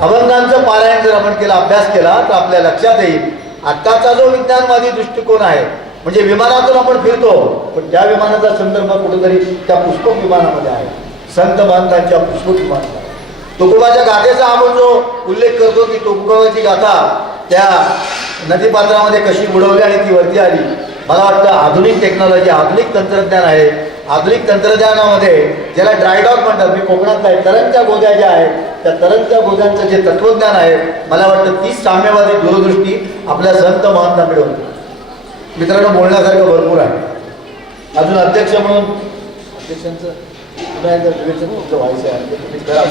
अभंगांचं पारायण जर आपण केला, अभ्यास केला, तर आपल्या लक्षात येईल आत्ताचा जो विज्ञानवादी दृष्टिकोन आहे, म्हणजे विमानातून आपण फिरतो, पण त्या विमानाचा संदर्भ कुठेतरी त्या पुष्पक विमानामध्ये आहे, संत महंतांच्या पुष्पक विमानात. तुकोबाच्या गाथेचा आपण जो उल्लेख करतो की तुकोबाची गाथा त्या नदीपात्रामध्ये कशी बुडवली आणि ती वरती आली, मला वाटतं आधुनिक टेक्नॉलॉजी, आधुनिक तंत्रज्ञान आहे. आधुनिक तंत्रज्ञानामध्ये ज्याला ड्रायडॉक म्हणतात, मी कोकणात आहे, तरंगच्या गोद्या ज्या आहेत, त्या तरंगच्या गोद्यांचं जे तत्वज्ञान आहे, मला वाटतं तीच साम्यवादी दूरदृष्टी आपल्या संत महंतांकडे होती. मित्रांनो, बोलण्यासारखं भरपूर आहे. अजून अध्यक्ष म्हणून अध्यक्षांचं विवेचन तुमचं व्हायचं आहे, ते तुम्ही करा.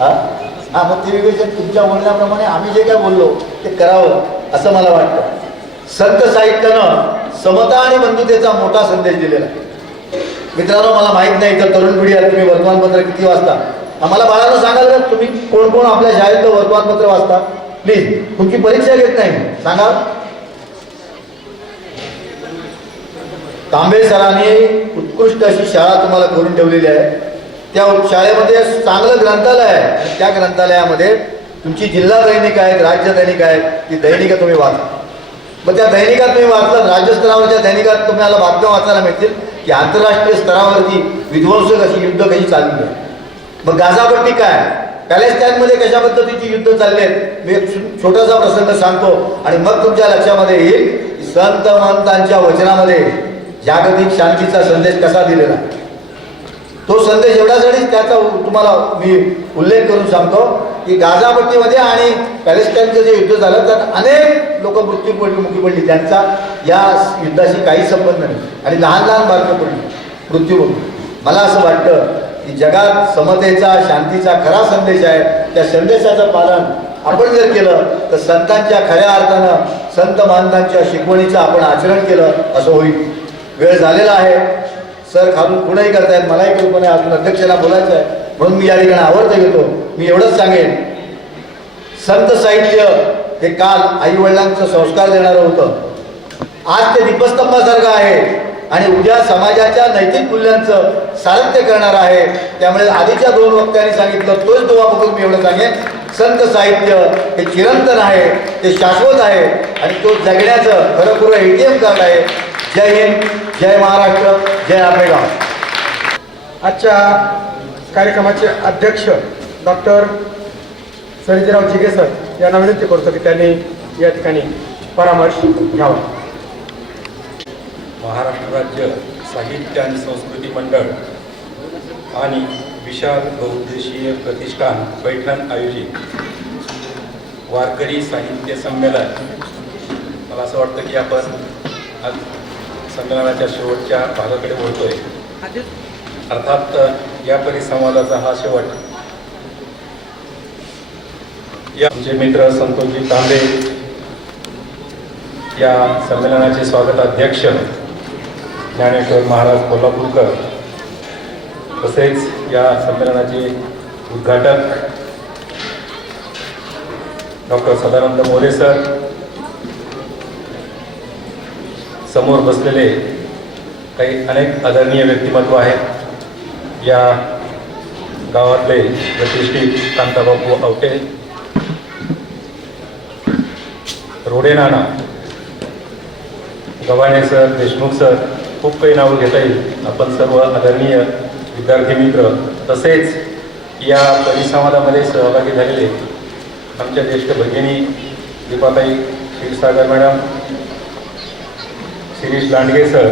हां मग ते विवेचन तुमच्या बोलण्याप्रमाणे आम्ही जे काय बोललो ते करावं असं मला वाटतं. संत साहित्यानं समता आणि बंधुतेचा मोठा संदेश दिलेला आहे. मित्रांनो, मला माहीत नाही तर तरुण पिढी आहे, तुम्ही वर्तमानपत्र किती वाचता? आम्हाला बाळांनो सांगाल का तुम्ही कोण कोण आपल्या शाळेतलं वर्तमानपत्र वाचता? प्लीज, तुमची परीक्षा घेत नाही, सांगा. तांबे सरांनी उत्कृष्ट अशी शाळा तुम्हाला करून ठेवलेली आहे. त्या शाळेमध्ये चांगलं ग्रंथालय आहे. त्या ग्रंथालयामध्ये तुमची जिल्हा दैनिक आहेत, राज्य दैनिक आहेत, ती दैनिकं तुम्ही वाचा. मग त्या दैनिकात तुम्ही वाचलात, राज्यस्तरावरच्या दैनिकात तुम्हाला बातम्या वाचायला मिळतील की आंतरराष्ट्रीय स्तरावरती विध्वंसक अशी युद्ध कशी चालली आहे. मग गाझापट्टी काय, पॅलेस्टाईनमध्ये कशा पद्धतीची युद्ध चालली आहेत, मी एक छोटासा प्रसंग सांगतो आणि मग तुमच्या लक्षामध्ये येईल की संत महंतांच्या वचनामध्ये जागतिक शांतीचा संदेश कसा दिलेला. तो संदेश एवढ्यासाठी त्याचा तुम्हाला मी उल्लेख करून सांगतो की गाझापट्टीमध्ये आणि पॅलेस्टाईनचं जे युद्ध झालं त्यात अनेक लोक मृत्युमुखी पडली, त्यांचा या युद्धाशी काही संबंध नाही आणि लहान लहान बालकं पडली मृत्युमुखी. मला असं वाटतं की जगात समतेचा, शांतीचा खरा संदेश आहे. त्या संदेशाचं पालन आपण जर केलं तर संतांच्या खऱ्या अर्थानं संत महंतांच्या शिकवणीचं आपण आचरण केलं असं होईल. वेळ झालेला आहे. सर खालून कुणाही करतायत, मलाही कल्पना आहे, अजून अध्यक्षाला बोलायचं आहे, म्हणून मी या ठिकाणी आवर्त घेतो. मी एवढंच सांगेन, संत साहित्य हे काल आईवडिलांचं संस्कार देणारं होतं, आज ते दीपस्तंभासारखं आहे आणि उद्या समाजाच्या नैतिक मूल्यांचं सारथ्य करणार आहे. त्यामुळे आधीच्या दोन वक्त्यांनी सांगितलं तोच दुवा बघून मी एवढं सांगेन, संत साहित्य हे चिरंतन आहे, ते शाश्वत आहे आणि तो जगण्याचं खरंखुरं ATM कार्ड आहे. जय हिंद, जय महाराष्ट्र, जय आंबेगाव. आजच्या कार्यक्रमाचे अध्यक्ष डॉक्टर सर्जेराव जिगे सर यांना विनंती करतो की त्यांनी या ठिकाणी परामर्श घ्यावा. महाराष्ट्र राज्य साहित्य आणि संस्कृती मंडळ आणि विशाल बहुउद्देशीय प्रतिष्ठान पैठण आयोजित वारकरी साहित्य संमेलन, मला असं वाटतं की आपण आज संमेलनाच्या शेवटच्या भागाकडे वळतोय. अर्थात या परिसंवादाचा हा शेवट. या आमचे मित्र संतोषजी तांबे, या संमेलनाचे स्वागत अध्यक्ष ज्ञानेश्वर महाराज कोल्हापूरकर, तसेच या संमेलनाचे उद्घाटक डॉक्टर सदानंद मोरे सर, समोर बसलेले काही अनेक आदरणीय व्यक्तिमत्व आहेत. या गावातले प्रतिष्ठित कांताबापू आवटे, रोडे नाना, गव्हाणे सर, देशमुख सर, खूप काही नावं घेता येईल. आपण सर्व आदरणीय विद्यार्थी मित्र, तसेच या परिसंवादामध्ये सहभागी झालेले आमच्या ज्येष्ठ भगिनी दीपाताई क्षीरसागर मॅडम, शिरीष लांडगे सर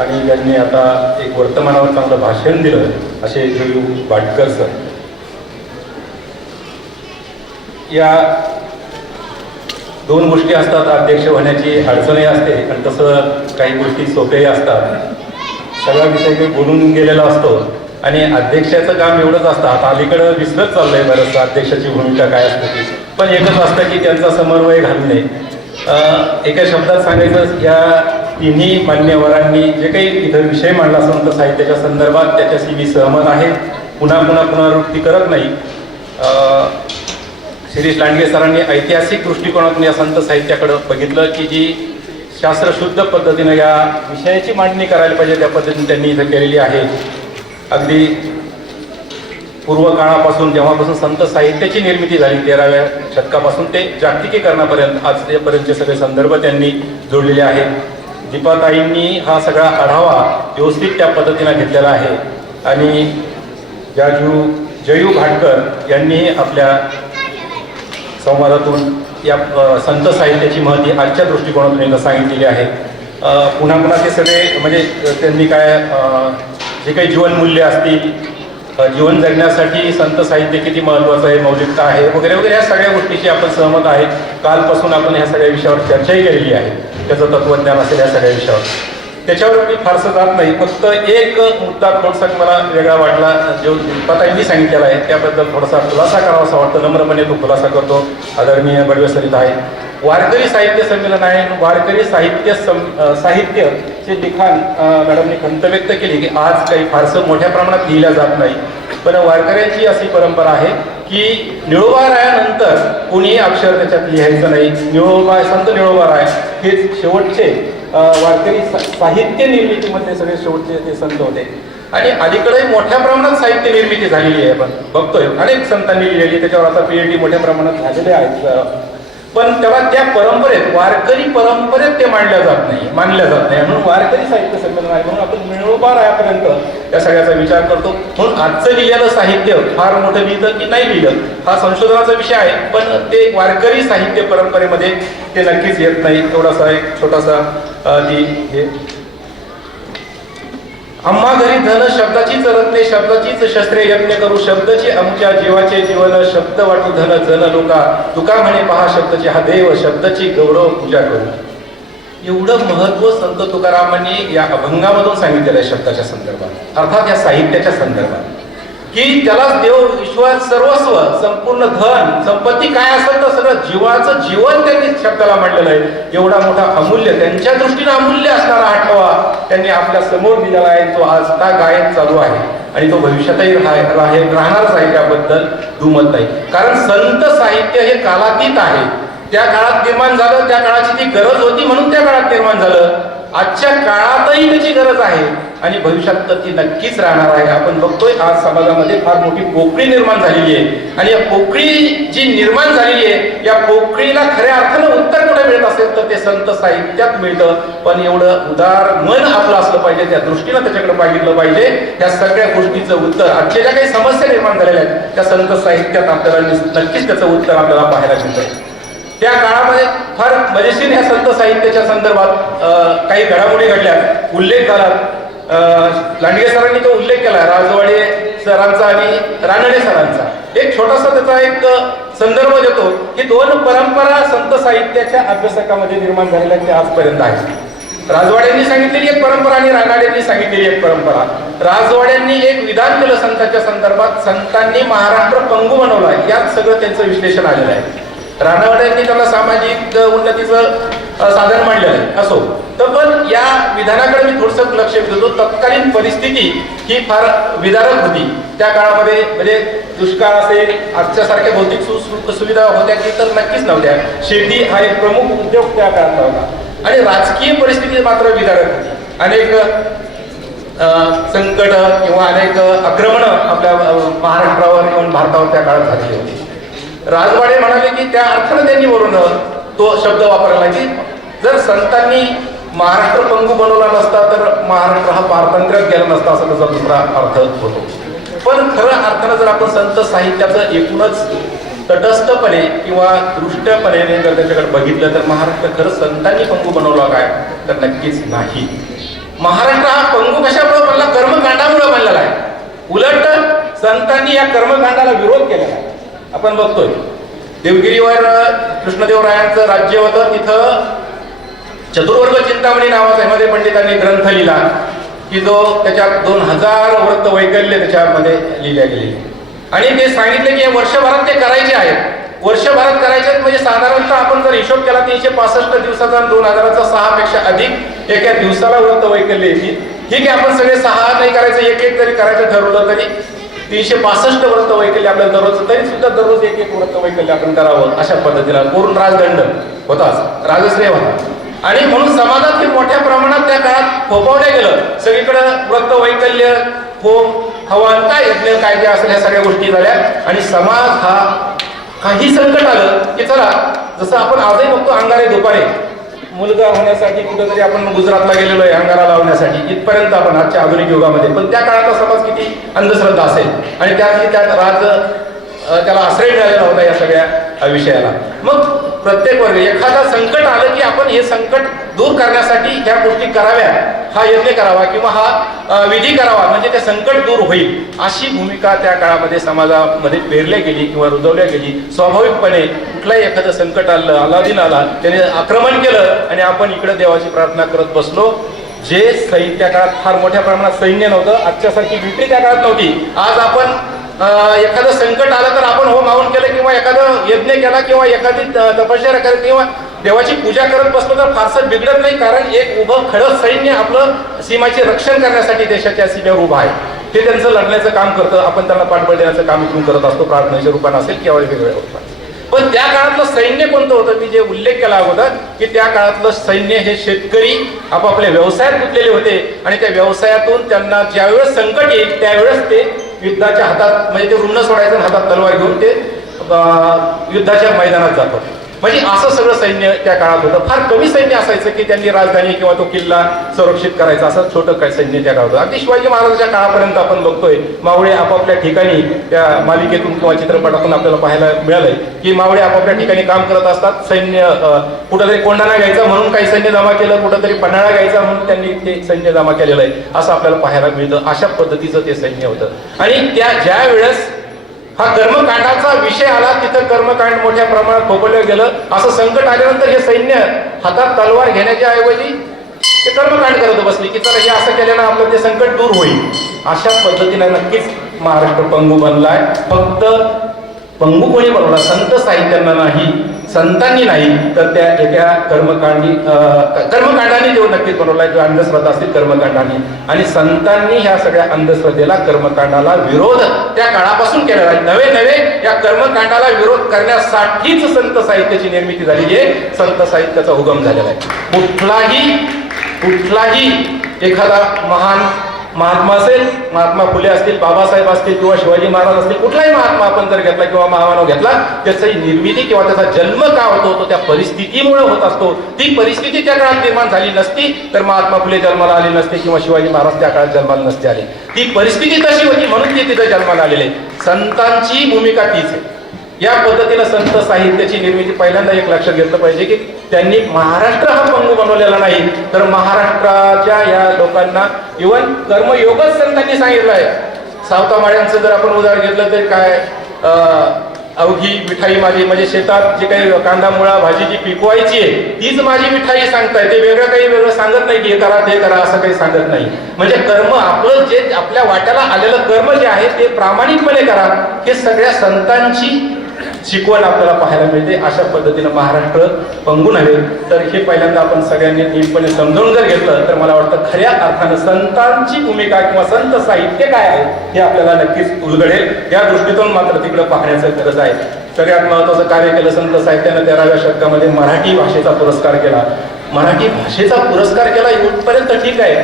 आणि त्यांनी आता एक वर्तमानावर चांगलं भाषण दिलं असे जयू भाटकर सर. या दोन गोष्टी असतात, अध्यक्ष होण्याची अडचणही असते आणि तसं काही गोष्टी सोप्याही असतात. सगळा विषय काही बोलून गेलेला असतो आणि अध्यक्षाचं काम एवढंच असतं. आता अलीकडं विसरत चाललंय बरंचसं अध्यक्षाची भूमिका काय असते ती, पण एकच असतं की त्यांचा समन्वय घालणे. एका शब्दात सांगायचं, या तिन्ही मान्यवरांनी जे काही इथं विषय मांडला संत साहित्याच्या संदर्भात त्याच्याशी मी सहमत आहे. पुन्हा पुन्हा पुनरावृत्ती करत नाही. शिरीष लांडगे सरांनी ऐतिहासिक दृष्टिकोनातून या संत साहित्याकडे बघितलं की जी शास्त्रशुद्ध पद्धतीनं या विषयाची मांडणी करायला पाहिजे त्या पद्धतीने त्यांनी इथं केलेली आहे. अगदी पूर्व काळापासून जेव्हापासून संत साहित्याची निर्मिती झाली 13व्या शतकापासून ते जागतिकीकरणापर्यंत आजपर्यंतचे सगळे संदर्भ त्यांनी जोडलेले आहेत. दीपाताईंनी हा सगळा आढावा व्यवस्थित त्या पद्धतीनं घेतलेला आहे आणि जयू घाटकर यांनी आपल्या संवादातून या संत साहित्याची महती आजच्या दृष्टिकोनातून एकदा सांगितलेली आहे. पुन्हा पुन्हा ते सगळे म्हणजे त्यांनी काय जे काही जीवनमूल्य असतील, जीवन जगण्यासाठी संत साहित्य किती महत्त्वाचं आहे, मौलिकता आहे वगैरे वगैरे ह्या सगळ्या गोष्टीशी आपण सहमत आहे. कालपासून आपण ह्या सगळ्या विषयावर चर्चाही केलेली आहे. त्याचं तत्त्वज्ञान असेल या सगळ्या विषयावर, त्याच्यावर मी फारसं जात नाही. फक्त एक मुद्दा थोडासा मला वेगळा वाटला जो दीपाताईंनी सांगितलेला आहे त्याबद्दल थोडासा खुलासा करावा असं वाटतं. नम्रपणे तो खुलासा करतो. आदरणीय बडवेसरित आहे. वारकरी साहित्य संमेलन आहे. वारकरी साहित्याचे लिखाण मॅडमने खंत व्यक्त केली की आज काही फारसं मोठ्या प्रमाणात लिहिलं जात नाही, पण वारकऱ्यांची अशी परंपरा आहे की निळोबारायानंतर कोणीही अक्षर त्याच्यात लिहायचं नाही. संत निळोबाराय हे शेवटचे वारकरी साहित्य निर्मितीमध्ये सगळे शेवटचे ते संत होते आणि अलीकडे मोठ्या प्रमाणात साहित्य निर्मिती झालेली आहे. आपण बघतोय अनेक संतांनी लिहिलेली, त्याच्यावर आता PhD मोठ्या प्रमाणात झालेले आहेत. पण तेव्हा त्या परंपरेत वारकरी परंपरेत ते मानल्या जात नाही म्हणून वारकरी साहित्य संमेलन आहे. म्हणून आपण निळोबारायापर्यंत त्या सगळ्याचा विचार करतो. म्हणून आजचं लिहिलेलं साहित्य फार मोठं लिहिलं की नाही लिहिलं हा संशोधनाचा विषय आहे, पण ते वारकरी साहित्य परंपरेमध्ये ते नक्कीच येत नाही. एवढासा एक छोटासा हे आम्हा घरी धन शब्दाचीच रत्ने शब्दाचीच शस्त्रे यज्ञ करू शब्दाची आमच्या जीवाचे जीवन शब्द वाटू धन जन लोका तुका म्हणे पहा शब्दाची हा देव शब्दाची गौरव पूजा करू. एवढं महत्व संत तुकारामांनी या अभंगामधून सांगितलेलं आहे शब्दाच्या संदर्भात, अर्थात या साहित्याच्या संदर्भात, की त्यालाच देव विश्वात सर्वस्व संपूर्ण धन संपत्ती काय असेल तर सगळं जीवाचं जीवन त्यांनी शब्दाला मांडलेलं आहे. एवढा मोठा अमूल्य त्यांच्या दृष्टीने अमूल्य असणारा आठवा त्यांनी आपल्या समोर दिलेला आहे. तो आज का गायब चालू आहे आणि तो भविष्यातही राहणारच आहे, त्याबद्दल दुमत नाही. कारण संत साहित्य हे कालातीत आहे. त्या काळात निर्माण झालं, त्या काळाची ती गरज होती म्हणून त्या काळात निर्माण झालं. आजच्या काळातही त्याची गरज आहे आणि भविष्यात तर ती नक्कीच राहणार आहे. आपण बघतोय आज समाजामध्ये फार मोठी पोकळी निर्माण झालेली आहे आणि या पोकळी जी निर्माण झालेली आहे या पोकळीला खऱ्या अर्थानं उत्तर कुठे मिळत असेल तर ते संत साहित्यात मिळतं. पण एवढं उदार मन आपलं असलं पाहिजे, त्या दृष्टीनं त्याच्याकडे पाहिलं पाहिजे. या सगळ्या गोष्टीचं उत्तर आजच्या ज्या काही समस्या निर्माण झालेल्या आहेत त्या संत साहित्यात आपल्याला नक्कीच त्याचं उत्तर आपल्याला पाहायला मिळतं. त्या काळामध्ये फार मजेशीर ह्या संत साहित्याच्या संदर्भात काही घडामोडी घडल्या, उल्लेख झाला. लांडगे सरांनी तो उल्लेख केला, राजवाडे सरांचा आणि रानडे सरांचा. एक छोटासा त्याचा एक संदर्भ देतो की दोन परंपरा संत साहित्याच्या अभ्यासकामध्ये निर्माण झालेल्या त्या आजपर्यंत आहेत. राजवाड्यांनी सांगितलेली एक परंपरा आणि रानडेंनी सांगितलेली एक परंपरा. राजवाड्यांनी एक विधान केलं संतांच्या संदर्भात, संतांनी महाराष्ट्र पंगू बनवला, यात सगळं त्यांचं विश्लेषण आलेलं आहे. रानडेंनी त्याला सामाजिक उन्नतीचं साधन मांडलेलं आहे. असो तर पण या विधानाकडे मी थोडंसं लक्ष देतो. तत्कालीन परिस्थिती ही फार विदारक होती त्या काळामध्ये. म्हणजे दुष्काळ असेल, आजच्यासारख्या भौतिक सुविधा होत्या की तर नक्कीच नव्हत्या. शेती हा एक प्रमुख उद्योग त्या काळात होता आणि राजकीय परिस्थिती मात्र विदारक होती. अनेक संकट किंवा अनेक आक्रमणं आपल्या महाराष्ट्रावर येऊन भारतावर त्या काळात झालेली होती. राजवाडे म्हणाले की त्या अर्थानं त्यांनी वरून तो शब्द वापरला की जर संतांनी महाराष्ट्र पंगू बनवला नसता तर महाराष्ट्र हा पारतंत्र्यात गेला नसता, असा त्याचा दुसरा अर्थ होतो. पण खरं अर्थानं जर आपण संत साहित्याचं एकूणच तटस्थपणे किंवा दृष्टपणे जर त्याच्याकडे बघितलं तर महाराष्ट्र खरं संतांनी पंगू बनवला काय तर नक्कीच नाही. महाराष्ट्र हा पंगू कशामुळे बनला? कर्मकांडामुळे बनलेला आहे. उलट संतांनी या कर्मकांडाला विरोध केलेला आहे. आपण बघतोय देवगिरीवर कृष्णदेवरायांचं राज्य होतं, तिथं चतुर्वर्ग चिंतामणी नावाचा हेमदेव पंडितांनी ग्रंथ लिहिला की जो त्याच्यात 2000 व्रत वैकल्य त्याच्यामध्ये लिहिल्या गेलेली आणि ते सांगितले की वर्षभरात ते करायचे आहेत. वर्षभरात करायचे म्हणजे साधारणतः आपण जर हिशोब केला 365 दिवसाचा 2000चा 6 पेक्षा अधिक एका दिवसाला व्रत वैकल्य येतील. ठीक आहे, आपण सगळे 6 नाही करायचं, एक जरी करायचं ठरवलं तरी 365 व्रत वैकल्य आपल्याला दररोज, तरी सुद्धा दररोज एक एक व्रत वैकल्य आपण करावं अशा पद्धतीला पूर्ण राजदंड होताच, राजश्रेय होता. आणि म्हणून समाजात हे मोठ्या प्रमाणात त्या काळात फोफावलं गेलं. सगळीकडे व्रत वैकल्य, होम हवन, काय यज्ञ काय जे असेल ह्या सगळ्या गोष्टी झाल्या. आणि समाज हा काही संकट आलं की चला, जसं आपण आजही बघतो अंगारे दुपारे मुलगा होण्यासाठी कुठेतरी आपण गुजरातला गेलेलो आहे अंगारा लावण्यासाठी, इथपर्यंत आपण आजच्या आधुनिक युगामध्ये. पण त्या काळाचा समाज किती अंधश्रद्धा असेल आणि त्यात त्याला आश्रय मिळालेला होता या सगळ्या विषयाला. मग प्रत्येक वर्ग एखादा संकट आलं की आपण हे संकट दूर करण्यासाठी ह्या गोष्टी कराव्या, हा यज्ञ करावा किंवा हा विधी करावा, म्हणजे ते संकट दूर होईल, अशी भूमिका त्या काळामध्ये समाजामध्ये पेरल्या गेली किंवा रुजवल्या गेली. स्वाभाविकपणे कुठलाही एखादं संकट आलं, अलादीन आला, त्याने आक्रमण केलं आणि आपण इकडे देवाची प्रार्थना करत बसलो. जे त्या काळात फार मोठ्या प्रमाणात सैन्य नव्हतं, आजच्यासारखी विक्री त्या काळात नव्हती. आज आपण एखादं संकट आलं तर आपण होम हवन केलं किंवा एखादं यज्ञ केला किंवा एखादी तपश्चर्या करत किंवा देवाची पूजा करत बसलो तर फारसं बिघडत नाही, कारण एक उभं खडं सैन्य आपलं सीमाचे रक्षण करण्यासाठी देशाच्या सीमेवर उभं आहे. ते त्यांचं लढण्याचं काम करतं, आपण त्यांना पाठबळ देण्याचं काम इथून करत असतो, प्रार्थनेच्या रूपानं असेल किंवा वेगवेगळ्या रूपात. पण त्या काळातलं सैन्य कोणतं होतं, मी जे उल्लेख केला अगोदर की त्या काळातलं सैन्य हे शेतकरी आपापल्या व्यवसायात गुंतलेले होते आणि त्या व्यवसायातून त्यांना ज्यावेळेस संकट येईल त्यावेळेस ते युद्धाच्या हातात, म्हणजे ते रुग्ण सोडायचं हातात तलवार घेऊन ते युद्धाच्या मैदानात जातात. म्हणजे असं सगळं सैन्य त्या काळात होतं. फार कमी सैन्य असायचं की त्यांनी राजधानी किंवा तो किल्ला संरक्षित करायचा, असं छोटं काय सैन्य त्या काळात होतं. अगदी शिवाजी महाराजांच्या काळापर्यंत आपण बघतोय मावळे आपापल्या ठिकाणी, त्या मालिकेतून किंवा चित्रपटातून आपल्याला पाहायला मिळालंय की मावळे आपापल्या ठिकाणी काम करत असतात. सैन्य कुठंतरी कोंढाणा घ्यायचा म्हणून काही सैन्य जमा केलं, कुठंतरी पन्हाळा घ्यायचा म्हणून त्यांनी ते सैन्य जमा केलेलं आहे, असं आपल्याला पाहायला मिळतं. अशा पद्धतीचं ते सैन्य होतं. आणि ज्या वेळेस हा कर्मकांडाचा विषय आला, तिथं कर्मकांड मोठ्या प्रमाणात फोफळलं गेलं. असं संकट आल्यानंतर हे सैन्य हातात तलवार घेण्याच्या ऐवजी ते कर्मकांड करत बसले की चला हे असं केल्यानं आपलं ते संकट दूर होईल. अशा पद्धतीने नक्कीच महाराष्ट्र पंगू बनलाय. फक्त पंगू कोणी बनवला? संत साहित्यांना नाही, संतांनी नाही, तर त्या एका कर्मकांडाने तो नक्कीच बनवलाय, जो अंधश्रद्धा असतील कर्मकांडाने. आणि संतांनी ह्या सगळ्या अंधश्रद्धेला, कर्मकांडाला विरोध त्या काळापासून केलेला आहे. नवे या कर्मकांडाला विरोध करण्यासाठीच संत साहित्याची निर्मिती झालेली आहे, संत साहित्याचा उगम झालेला आहे. कुठलाही एखादा महान महात्मा असेल, महात्मा फुले असतील, बाबासाहेब असतील किंवा शिवाजी महाराज असतील, कुठलाही महात्मा आपण जर घेतला किंवा महामानव घेतला, त्याची निर्मिती किंवा त्याचा जन्म का होतो तो त्या परिस्थितीमुळे होत असतो. ती परिस्थिती त्या काळात निर्माण झाली नसती तर महात्मा फुले जन्माला आले नसते किंवा शिवाजी महाराज त्या काळात जन्माला नसते आले. ती परिस्थिती तशी होती म्हणून ते तिथं जन्माला आलेले. संतांची भूमिका तीच आहे. या पद्धतीनं संत साहित्याची निर्मिती पहिल्यांदा एक लक्षात घेतलं पाहिजे की त्यांनी महाराष्ट्र हा पंगू बनवलेला नाही, तर महाराष्ट्राच्या या लोकांना इव्हन कर्मयोगच संतांनी सांगितलं आहे. सावतामाळ्यांचं जर आपण उदाहरण घेतलं तर काय, अवघी मिठाई माझी, म्हणजे शेतात जे काही कांदा मुळा भाजी जी पिकवायची आहे तीच माझी मिठाई सांगताय. ते वेगळं सांगत नाही की हे करा ते करा, असं काही सांगत नाही. म्हणजे कर्म आपलं जे आपल्या वाट्याला आलेलं कर्म जे आहे ते प्रामाणिकपणे करा, हे सगळ्या संतांची शिकवण आपल्याला पाहायला मिळते. अशा पद्धतीनं महाराष्ट्र पंगू नव्हे, तर हे पहिल्यांदा आपण सगळ्यांनी नीटपणे समजावून जर घेतलं तर मला वाटतं खऱ्या अर्थानं संतांची भूमिका किंवा संत साहित्य काय आहे हे आपल्याला नक्कीच उलगडेल. या दृष्टीतून मात्र तिकडे पाहण्याचं गरज आहे. सगळ्यात महत्त्वाचं कार्य केलं संत साहित्यानं 13व्या शतकामध्ये मराठी भाषेचा पुरस्कार केला. मराठी भाषेचा पुरस्कार केला इथपर्यंत ठीक आहे,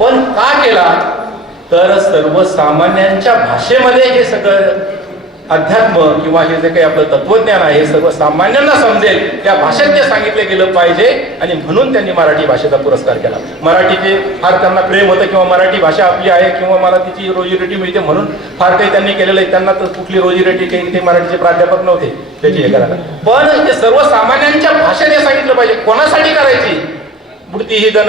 पण का केला तर सर्वसामान्यांच्या भाषेमध्ये हे सगळं अध्यात्म किंवा हे जे काही आपलं तत्वज्ञान आहे सर्वसामान्यांना समजेल त्या भाषेत ते सांगितलं गेलं पाहिजे, आणि म्हणून त्यांनी मराठी भाषेचा पुरस्कार केला. मराठीचे फार त्यांना प्रेम होतं किंवा मराठी भाषा आपली आहे किंवा मला तिची रोजीरोटी मिळते म्हणून फार काही त्यांनी केलेलं आहे. त्यांना तर कुठली रोजीरोटी काही ते मराठीचे प्राध्यापक नव्हते त्याची हे करायला, पण ते सर्वसामान्यांच्या भाषेत हे सांगितलं पाहिजे. कोणासाठी करायची? मूर्ती ही जण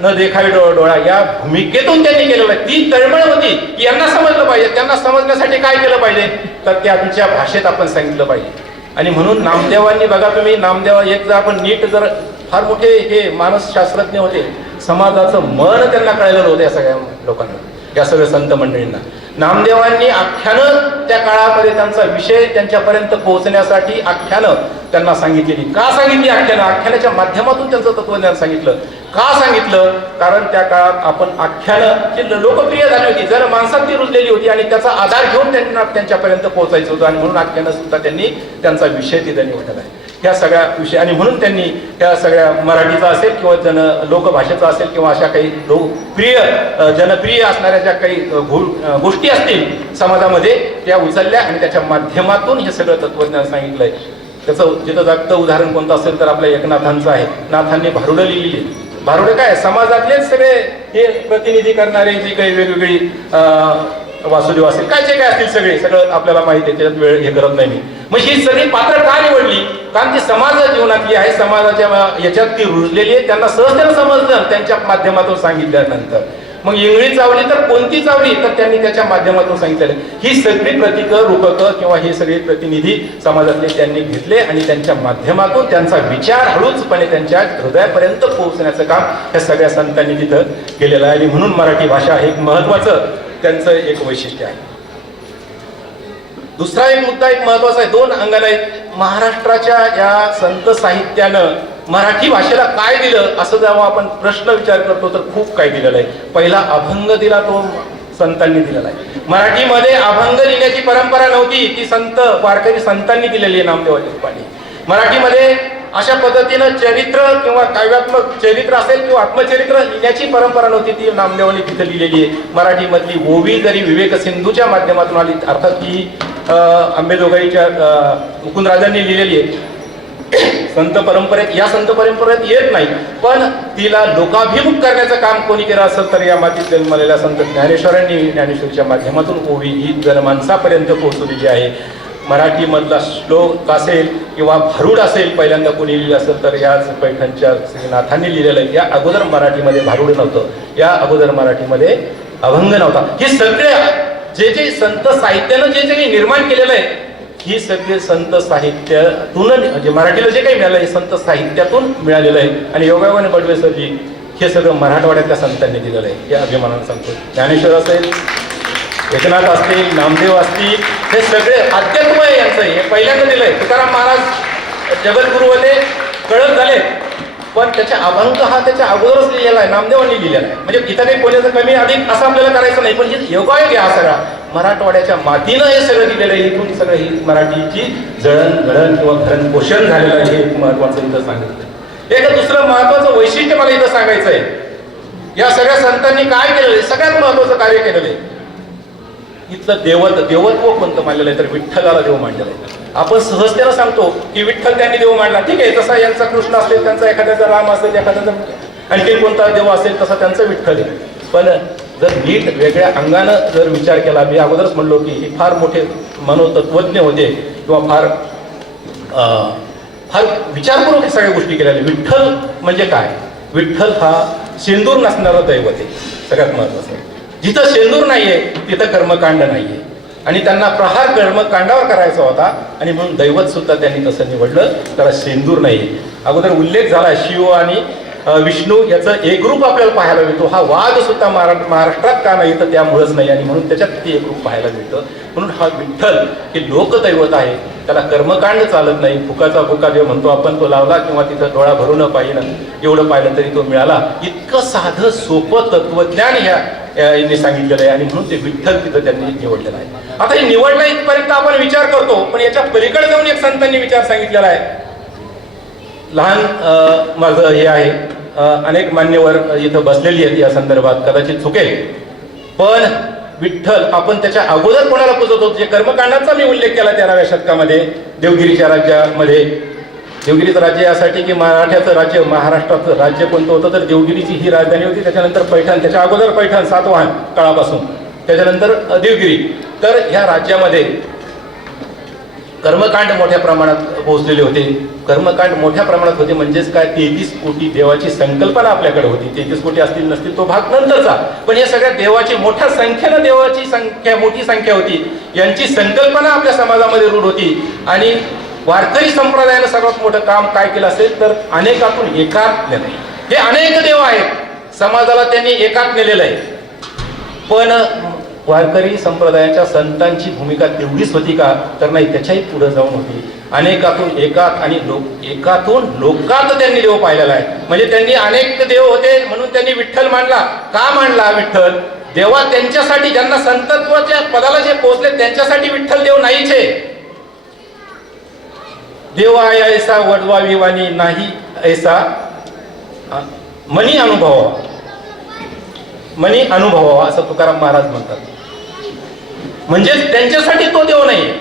न देखावी डोळा, या भूमिकेतून त्यांनी केलेलं आहे. ती तळमळ होती की यांना समजलं पाहिजे. त्यांना समजण्यासाठी काय केलं पाहिजे तर त्यांच्या भाषेत आपण सांगितलं पाहिजे. आणि म्हणून नामदेवांनी बघा तुम्ही, नामदेव एक जर आपण नीट जर फार मोठे हे मानसशास्त्रज्ञ होते, समाजाचं मन त्यांना कळलेलं होतं या सगळ्या लोकांना, या सगळ्या संत मंडळींना. नामदेवांनी आख्यानं त्या काळामध्ये त्यांचा विषय त्यांच्यापर्यंत पोहोचण्यासाठी आख्यानं त्यांना सांगितलेली. का सांगितली आख्यानं? आख्यानाच्या माध्यमातून त्यांचं तत्वज्ञान सांगितलं. का सांगितलं? कारण त्या काळात आपण आख्यानं जी लोकप्रिय झाली होती, जर माणसात ती रुजलेली होती आणि त्याचा आधार घेऊन त्यांना त्यांच्यापर्यंत पोहोचायचं होतं आणि म्हणून आख्यानं सुद्धा त्यांनी त्यांचा विषय तिथे निवडला आहे. ह्या सगळ्या विषय आणि म्हणून त्यांनी ह्या सगळ्या मराठीचा असेल किंवा लोकभाषेचा असेल किंवा अशा काही लोकप्रिय जनप्रिय असणाऱ्या ज्या काही गोष्टी असतील समाजामध्ये त्या उचलल्या आणि त्याच्या माध्यमातून हे सगळं तत्वज्ञान सांगितलंय. त्याचं जिथं जागतं उदाहरण कोणतं असेल तर आपल्या एकनाथांचं आहे. नाथांनी भारुडं लिहिली. भारुडं काय समाजातलेच सगळे हे प्रतिनिधी करणारे जी काही वेगवेगळी वासुदेव असेल काय जे काय असतील सगळं आपल्याला माहिती आहे, त्याच्यात वेळ हे करत नाही मी. मग ही सगळी पात्र का निवडली? कारण ती समाज जीवनातली आहे, समाजाच्या याच्यात ती रुजलेली आहे, त्यांना सहजतेनं समजलं त्यांच्या माध्यमातून सांगितल्यानंतर. मग इंगळी चावली तर कोणती चावली तर त्यांनी त्याच्या माध्यमातून सांगितलेलं. ही सगळी प्रतीकं रूपकं किंवा हे सगळे प्रतिनिधी समाजातले त्यांनी घेतले आणि त्यांच्या माध्यमातून त्यांचा विचार हळूचपणे त्यांच्या हृदयापर्यंत पोहोचण्याचं काम या सगळ्या संतांनी तिथं केलेलं आहे. आणि म्हणून मराठी भाषा हे एक महत्वाचं त्यांचं एक वैशिष्ट्य आहे. दुसरा एक मुद्दा एक महत्वाचा आहे. 2 अंगाने आहेत. महाराष्ट्राच्या या संत साहित्यानं मराठी भाषेला काय दिलं असं जेव्हा आपण प्रश्न विचार करतो तर खूप काय दिलेलं आहे. पहिला अभंग दिला तो संतांनी दिलेला आहे. मराठीमध्ये अभंग लिहिण्याची परंपरा नव्हती, ती संत वारकरी संतांनी दिलेली आहे नामदेवाच्या रूपाने. मराठीमध्ये अशा पद्धतीनं चरित्र किंवा काव्यात्मक चरित्र असेल किंवा आत्मचरित्र लिहिण्याची परंपरा नव्हती, ती नामदेवांनी तिथं लिहिलेली आहे. मराठीमधली ओवी जरी विवेक सिंधूच्या माध्यमातून आली, अर्थात ती अंबेजोगाईच्या मुकुंदराजांनी लिहिलेली आहे. संत परंपरेत या संत परंपरेत येत नाही, पण तिला लोकाभिमुख करण्याचं काम कोणी केलं असेल तर या मातीत जन्मलेल्या संत ज्ञानेश्वरांनी ज्ञानेश्वरीच्या माध्यमातून ओवी ही जनमानसापर्यंत पोहोचवलेली आहे. मराठीमधला श्लोक असेल किंवा भारुड असेल पहिल्यांदा कोणी लिहिलं असेल तर या पैठणच्या श्रीनाथांनी लिहिलेलं आहे. या अगोदर मराठीमध्ये भारुड नव्हतं, या अगोदर मराठीमध्ये अभंग नव्हता. हे सगळे जे संत साहित्यानं जे काही निर्माण केलेलं आहे ही सगळे संत साहित्यातून म्हणजे मराठीला जे काही मिळालं हे संत साहित्यातून मिळालेलं आहे. आणि योगायोगाने बडवेसरजी हे सगळं मराठवाड्यातल्या संतांनी दिलेलं आहे, या अभिमानानं सांगतो. ज्ञानेश्वर असेल, एकनाथ असतील, नामदेव असतील, हे सगळे अध्यात्म आहे यांचं. हे पहिल्यांदा दिलंय. तुकाराम महाराज जगद्गुरु होते, कळत झाले, पण त्याच्या अभंग हा त्याच्या अगोदरच लिहिलेला आहे, नामदेवांनी लिहिलेला आहे. म्हणजे इथं काही कोणाचं कमी अधिक असं आपल्याला करायचं नाही, पण योगायोग आहे हा सगळा मराठवाड्याच्या मातीनं हे सगळं दिलेलं आहे. इथून सगळं ही मराठीची जळण किंवा भरण पोषण झालेलं आहे, हे एक महत्वाचं इथं सांगितलं. एक दुसरं महत्वाचं वैशिष्ट्य मला इथं सांगायचं आहे. या सगळ्या संतांनी काय केलेलं आहे? सगळ्यात महत्वाचं कार्य केलेलं आहे. इथलं देवत्व कोणतं मानलेलं आहे तर विठ्ठलाला देव मांडलेलं आहे. आपण सहजतेनं सांगतो की विठ्ठल त्यांनी देव मांडला, ठीक आहे. तसा यांचा कृष्ण असेल, त्यांचा एखाद्याचा राम असेल, एखाद्याचा आणखी कोणता देव असेल तसा त्यांचा विठ्ठल आहे. पण जर नीट वेगळ्या अंगानं जर विचार केला, मी अगोदरच म्हणलो की हे फार मोठे मनोतत्वज्ञ होते किंवा फार विचारपूर्वक सगळ्या गोष्टी केलेल्या. विठ्ठल म्हणजे काय? विठ्ठल हा शेंदूर नसणारं दैवत आहे. सगळ्यात महत्वाचं जिथं शेंदूर नाहीये तिथं कर्मकांड नाहीये आणि त्यांना प्रहार कर्मकांडावर करायचा होता आणि म्हणून दैवत सुद्धा त्यांनी तसं निवडलं, त्याला शेंदूर नाहीये. अगोदर उल्लेख झाला शिव आणि विष्णू याचं एकरूप आपल्याला पाहायला मिळतो. हा वाद सुद्धा महाराष्ट्रात का नाही तर त्यामुळेच नाही आणि म्हणून त्याच्यात ते एकरूप पाहायला मिळतं. म्हणून हा विठ्ठल हे लोकदैवत आहे, त्याला कर्मकांड चालत नाही. फुकाचा फुका जे म्हणतो आपण तो लावला किंवा तिथं डोळा भरून पाहिलं, एवढं पाहिलं तरी तो मिळाला. इतकं साधं सोपं तत्वज्ञान यांनी सांगितलेलं आहे आणि म्हणून ते विठ्ठल तिथं त्यांनी निवडलेलं आहे. आता हे निवडलं इथपर्यंत आपण विचार करतो, पण याच्या पलीकडे जाऊन एक संतांनी विचार सांगितलेला आहे. लहान माझं हे आहे, अनेक मान्यवर इथं बसलेली आहेत या संदर्भात, कदाचित चुकेल, पण विठ्ठल आपण त्याच्या अगोदर कोणाला पूजत होतो? जे कर्मकांडाचा मी उल्लेख केला 13व्या शतकामध्ये देवगिरीच्या राज्यामध्ये. देवगिरीचं राज्य यासाठी की मराठ्याचं राज्य, महाराष्ट्राचं राज्य कोणतं होतं तर देवगिरीची ही राजधानी होती. त्याच्यानंतर पैठण, त्याच्या अगोदर पैठण सातवाहन काळापासून, त्याच्यानंतर देवगिरी. तर ह्या राज्यामध्ये कर्मकांड मोठ्या प्रमाणात पोहोचलेले होते. कर्मकांड मोठ्या प्रमाणात होते म्हणजेच काय, 33 कोटी देवाची संकल्पना आपल्याकडे होती. 33 कोटी असतील नसतील तो भाग नंतरचा, पण या सगळ्या देवाची मोठ्या संख्येनं देवाची संख्या मोठी संख्या होती. यांची संकल्पना आपल्या समाजामध्ये रूढ होती आणि वारकरी संप्रदायानं सर्वात मोठं काम काय केलं असेल तर अनेकातून एकात नेणे. हे अनेक देव आहेत, समाजाला त्यांनी एकात नेलेलं आहे. पण वारकरी संप्रदायाच्या संतांची भूमिका तेवढीच होती का? तर नाही, त्याच्याही पुढे जाऊन होती. अनेकातून एकात आणि एकातून लोकात त्यांनी देव पाहिलेला आहे. म्हणजे त्यांनी अनेक देव होते म्हणून त्यांनी विठ्ठल मांडला. का मांडला विठ्ठल? देवा त्यांच्यासाठी, ज्यांना संतत्वाच्या पदाला जे पोहोचले त्यांच्यासाठी विठ्ठल देव नाहीच आहे. देव आहे ऐसा वडवा विवानी नाही ऐसा मनी अनुभवावा, मनी अनुभवावा असं तुकाराम महाराज म्हणतात. म्हणजेच त्यांच्यासाठी तो देव नाही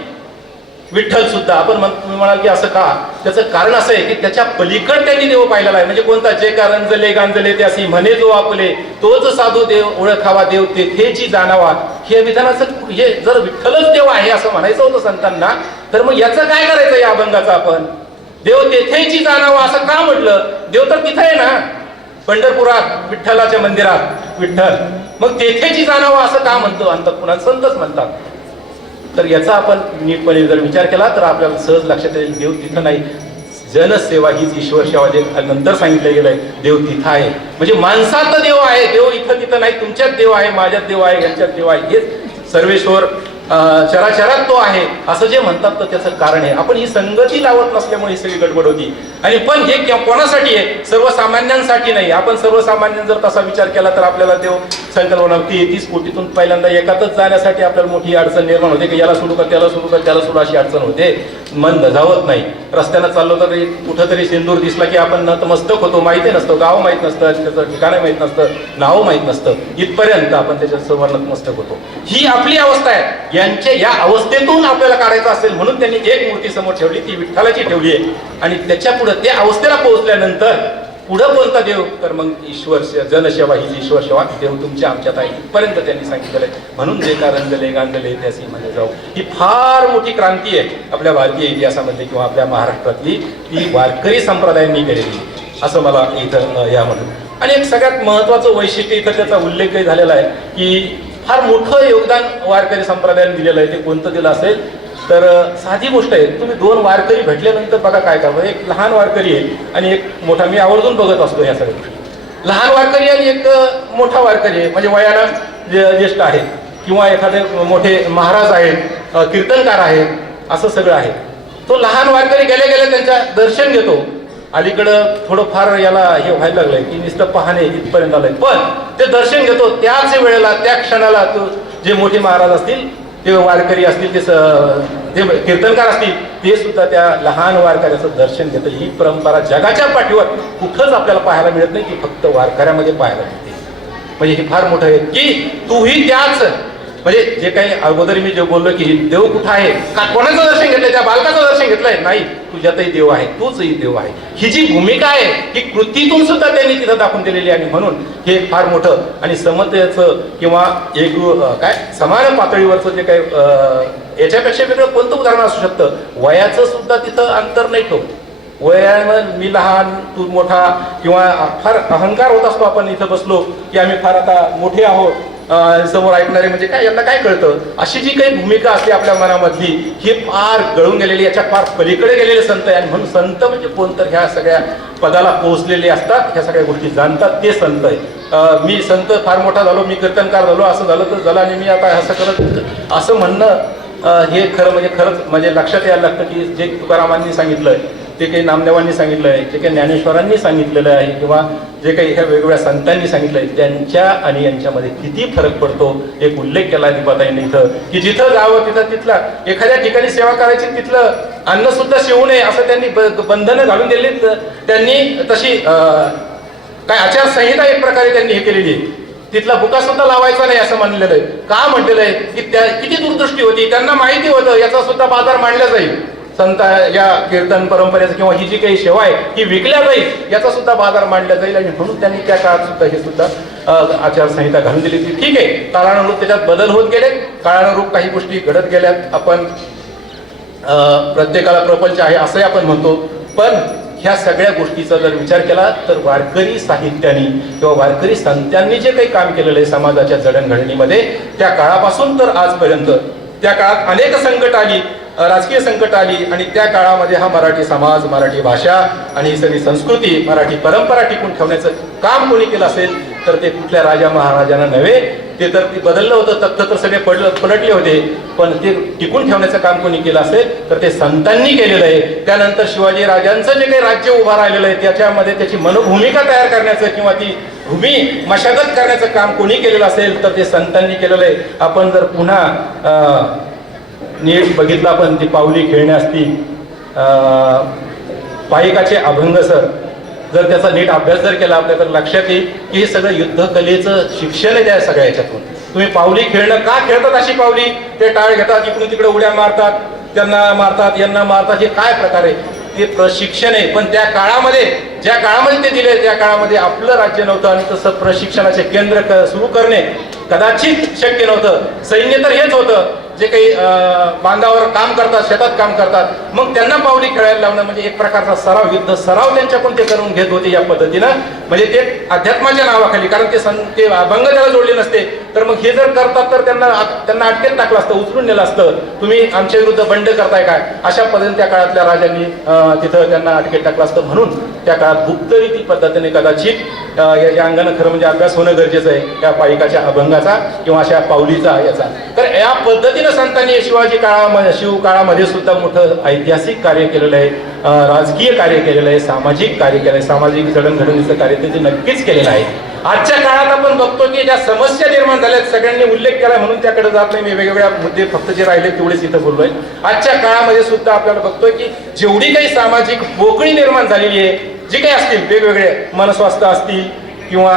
विठ्ठल सुद्धा. आपण तुम्ही म्हणाल की असं का? त्याचं कारण असं आहे की त्याच्या पलीकड त्यांनी देव पाहिलेला आहे. म्हणजे कोणता? जे का रंजले गांजले ते असे म्हणे जो आपले, तोच साधू देव ओळखावा देव तेथेची जाणावा. हे विधानाचं, हे जर विठ्ठलच देव आहे असं म्हणायचं होतं संतांना, तर मग याचं काय करायचं या अभंगाचं आपण? देव तेथेची जाणावा असं का म्हटलं? देव तर तिथे आहे ना, पंढरपुरात विठ्ठलाच्या मंदिरात विठ्ठल. मग तेथेची जाणावा असं का म्हणतो? अंतःपुरात संतच म्हणतात. तर याचा आपण नीटपणे जर विचार केला तर आपल्याला सहज लक्षात येईल देव तिथं नाही. जनसेवा हीच ईश्वर सेवा, जे नंतर सांगितलं गेलंय, देव तिथं आहे. म्हणजे माणसात देव आहे, देव इथं तिथं नाही. तुमच्यात देव आहे, माझ्यात देव आहे, यांच्यात देव आहे. हेच सर्वेश्वर चराचरात तो आहे असं जे म्हणतात, तर त्याचं कारण आहे आपण ही संगती लावत नसल्यामुळे ही सगळी गडबड होती. आणि पण हे कोणासाठी आहे? सर्वसामान्यांसाठी नाही. आपण सर्वसामान्य जर तसा विचार केला तर आपल्याला देव संकल्पना 30 कोटीतून पहिल्यांदा एकातच जाण्यासाठी आपल्याला मोठी अडचण निर्माण होते की याला सोडू का त्याला सोडू का त्याला सोडू, अशी अडचण होते. मन धजावत नाही. रस्त्यानं चाललो तर कुठंतरी सिंदूर दिसला की आपण नतमस्तक होतो. माहिती नसतं, गाव माहीत नसतं, त्याचं ठिकाण माहीत नसतं, नाव माहीत नसतं, इथपर्यंत आपण त्याच्या समोर नतमस्तक होतो. ही आपली अवस्था आहे. यांच्या या अवस्थेतून आपल्याला काढायचं असेल म्हणून त्यांनी एक मूर्ती समोर ठेवली, ती विठ्ठलाची ठेवली आहे. आणि त्याच्या पुढे त्या अवस्थेला पोहोचल्यानंतर पुढं कोणता देव? तर मग ईश्वर जनसेवा ही ईश्वर सेवा, देव तुमच्या आमच्यात आहे इथपर्यंत त्यांनी सांगितलेलं आहे. म्हणून जे का रंजले गांजले त्यासी मध्ये जाऊ, ही फार मोठी क्रांती आहे आपल्या भारतीय इतिहासामध्ये किंवा आपल्या महाराष्ट्रातली. ती वारकरी संप्रदायांनी केलेली असं मला इथं यामधून. आणि एक सगळ्यात महत्वाचं वैशिष्ट्य इथं त्याचा उल्लेखही झालेला आहे की फार मोठं योगदान वारकरी संप्रदायाने दिलेलं आहे. ते कोणतं दिलं असेल तर साधी गोष्ट आहे. तुम्ही 2 वारकरी भेटल्यानंतर बघा काय करतो. एक लहान वारकरी आहे आणि एक मोठा. मी आवर्जून बघत असतो या सगळ्या गोष्टी. लहान वारकरी आणि एक मोठा वारकरी आहे, म्हणजे वयानं ज्येष्ठ आहे किंवा एखादे मोठे महाराज आहेत, कीर्तनकार आहेत, असं सगळं आहे. तो लहान वारकरी गेल्या गेल्या त्यांच्या दर्शन घेतो. अलीकडं थोडंफार याला हे व्हायला लागलंय की नुसतं पाहणे इथपर्यंत आलंय, पण ते दर्शन घेतो त्याच वेळेला त्या क्षणाला तो जे मोठे महाराज असतील, ते वारकरी असतील, ते कीर्तनकार असतील, ते सुद्धा त्या लहान वारकऱ्याचं दर्शन घेतं. ही परंपरा जगाच्या पाठीवर कुठंच आपल्याला पाहायला मिळत नाही, की फक्त वारकऱ्यामध्ये पाहायला मिळते. म्हणजे हे फार मोठं आहे की तूही त्याच, म्हणजे जे काही अगोदर मी जे बोललो की देव कुठं आहे का, कोणाचं दर्शन घेतलंय? त्या बालकाचं दर्शन घेतलंय? नाही, तुझ्यातही देव आहे, तूचही देव आहे. ही जी भूमिका आहे ही कृतीतून सुद्धा त्यांनी तिथं दाखवून दिलेली आहे. आणि म्हणून हे फार मोठं आणि समतेचं किंवा एक काय समान पातळीवरचं जे काही याच्यापेक्षा वेगळं कोणतं उदाहरण असू शकतं? वयाचं सुद्धा तिथं अंतर नाही ठेवत. वयानं मी लहान तू मोठा किंवा फार अहंकार होत असतो आपण इथं बसलो की आम्ही फार आता मोठे आहोत, समोर ऐकणारे म्हणजे काय, यांना काय कळतं, अशी जी काही भूमिका असते आपल्या मनामधली ही फार गळून गेलेली, याच्या फार पलीकडे गेलेले संत आहे. आणि म्हणून संत म्हणजे कोण तर ह्या सगळ्या पदाला पोहोचलेले असतात, ह्या सगळ्या गोष्टी जाणतात, ते संत आहे. मी संत फार मोठा झालो, मी कीर्तनकार झालो, असं झालं तर झालं आणि मी आता असं करत असं म्हणणं हे खरं म्हणजे खरंच म्हणजे लक्षात यायला लागतं की जे तुकारामांनी सांगितलंय, ते काही नामदेवांनी सांगितलं आहे, जे काही ज्ञानेश्वरांनी सांगितलेलं आहे किंवा जे काही ह्या वेगवेगळ्या संतांनी सांगितलं आहे, त्यांच्या आणि यांच्यामध्ये किती फरक पडतो. एक उल्लेख केला दीपाताईंनी इथं की जिथं जावं तिथं तिथला एखाद्या ठिकाणी सेवा करायची, तिथलं अन्न सुद्धा शिवू नये असं त्यांनी बंधनं घालून दिली. त्यांनी तशी काय आचारसंहिता एक प्रकारे त्यांनी हे केलेली आहे. तिथला बुका सुद्धा लावायचा नाही असं म्हणलेलं आहे. का म्हटलेलं आहे की त्या किती दूरदृष्टी होती, त्यांना माहिती होतं याचा सुद्धा बाजार मांडला जाईल, संत या कीर्तन परंपरेचं किंवा ही जी काही सेवा आहे ही विकल्या जाईल, याचा सुद्धा बाजार मांडला जाईल. आणि म्हणून त्यांनी त्या काळात सुद्धा हे सुद्धा आचारसंहिता घालून दिली होती. ठीक आहे, काळानुरूप त्याच्यात बदल होत गेले, काळानुरूप काही गोष्टी घडत गेल्यात. आपण प्रत्येकाला प्रपंच आहे असंही आपण म्हणतो, पण ह्या सगळ्या गोष्टीचा जर विचार केला तर वारकरी साहित्याने किंवा वारकरी संतांनी जे काही काम केलेलं आहे समाजाच्या जडणघडणीमध्ये, त्या काळापासून तर आजपर्यंत, त्या काळात अनेक संकट आली, राजकीय संकट आली, आणि त्या काळामध्ये हा मराठी समाज, मराठी भाषा आणि ही सगळी संस्कृती, मराठी परंपरा टिकून ठेवण्याचं काम कोणी केलं असेल तर ते कुठल्या राजा महाराजांना नव्हे, ते तर ते बदललं होतं, तख्त तर सगळे पलटले होते, पण ते टिकून ठेवण्याचं काम कोणी केलं असेल तर ते संतांनी केलेलं आहे. त्यानंतर शिवाजी राजांचं जे काही राज्य उभं राहिलेलं आहे त्याच्यामध्ये त्याची मनोभूमिका तयार करण्याचं किंवा ती भूमी मशागत करण्याचं काम कोणी केलेलं असेल तर ते संतांनी केलेलं आहे. आपण जर पुन्हा नीट बघितलं, आपण ती पावली खेळणे असतील, पायिकाचे अभंग सर, जर त्याचा नीट अभ्यास जर केला आपल्या तर लक्षात येईल की हे सगळं युद्धकलेचं शिक्षण आहे त्या सगळ्या याच्यातून. तुम्ही पावली खेळणं का खेळतात अशी पावली, ते टाळ घेतात, इकडून तिकडे उड्या मारतात, त्यांना मारतात, यांना मारतात, हे काय प्रकार आहे? ते प्रशिक्षण आहे. पण त्या काळामध्ये ज्या काळामध्ये ते दिले त्या काळामध्ये आपलं राज्य नव्हतं आणि तसं प्रशिक्षणाचे केंद्र सुरू करणे कदाचित शक्य नव्हतं. सैन्य तर हेच होतं जे काही बांधावर काम करतात, शेतात काम करतात, मग त्यांना पावली खेळायला लावणं म्हणजे एक प्रकारचा सराव, युद्ध सराव त्यांच्याकडून ते करून घेत होते या पद्धतीनं. म्हणजे ते अध्यात्माच्या नावाखाली, कारण ते अभंग त्याला जोडले नसते, तर मग हे जर करतात तर त्यांना अटकेत टाकलं असतं, उचलून नेलं असतं. तुम्ही आमच्या विरुद्ध बंड करताय काय, अशा पद्धतीने त्या काळातल्या राजांनी तिथं त्यांना अटकेत टाकलं असतं. म्हणून त्या काळात गुप्त रीती पद्धतीने कदाचित या अंगानं खरं म्हणजे अभ्यास होणं गरजेचं आहे त्या पायिकाच्या अभंगाचा किंवा अशा पावलीचा याचा. तर या पद्धतीनं संतांनी शिव काळामध्ये सुद्धा मोठं ऐतिहासिक कार्य केलेलं आहे, राजकीय कार्य केलेलं आहे, सामाजिक कार्य केलं आहे, सामाजिक जडणघडणीचं कार्य ते नक्कीच केलेलं आहे. आजच्या काळात आपण बघतो की ज्या समस्या निर्माण झाल्यात, सगळ्यांनी उल्लेख केला म्हणून त्याकडे जात नाही मी, वेगवेगळ्या मुद्दे फक्त जे राहिले तेवढेच इथं बोललोय. आजच्या काळामध्ये सुद्धा आपल्याला बघतोय की जेवढी काही सामाजिक पोकळी निर्माण झालेली आहे, जे काही असतील वेगवेगळे मनस्वास्थ्य असतील किंवा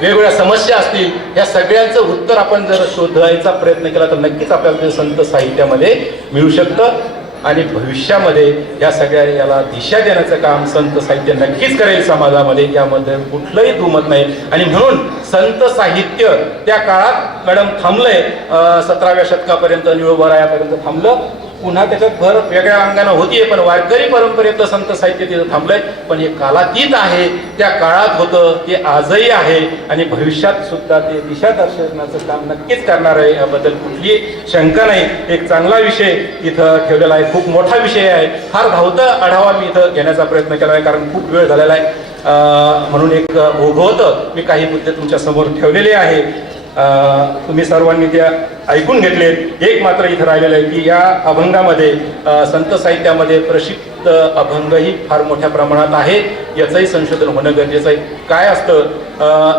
वेगवेगळ्या समस्या असतील, या सगळ्यांचं उत्तर आपण जर शोधायचा प्रयत्न केला तर नक्कीच आपल्याला संत साहित्यामध्ये मिळू शकतं. आणि भविष्यामध्ये या सगळ्या याला दिशा देण्याचं काम संत साहित्य नक्कीच करेल समाजामध्ये, यामध्ये कुठलंही दुमत नाही. आणि म्हणून संत साहित्य त्या काळात मॅडम थांबलंय, 17व्या शतकापर्यंत, निळोबारायापर्यंत थांबलं. पुन्हा त्याच्यात भर वेगळ्या अंगानं होतीये, पण वारकरी परंपरेतलं संत साहित्य तिथं थांबलंय. पण हे कालातीत आहे, त्या काळात होतं ते आजही आहे आणि भविष्यात सुद्धा ते दिशा दर्शनाचं काम नक्कीच करणार आहे, याबद्दल कुठली शंका नाही. एक चांगला विषय इथं ठेवलेला आहे, खूप मोठा विषय आहे. फार धावता आढावा मी इथं घेण्याचा प्रयत्न केला आहे कारण खूप वेळ झालेला आहे. म्हणून एक ओघवतं मी काही मुद्दे तुमच्या समोर ठेवलेले आहे, तुम्ही सर्वांनी त्या ऐकून घेतलेत. एक मात्र इथं राहिलेलं आहे की या अभंगामध्ये संत साहित्यामध्ये प्रसिद्ध अभंगही फार मोठ्या प्रमाणात आहे, याचंही संशोधन होणं गरजेचं आहे. काय असतं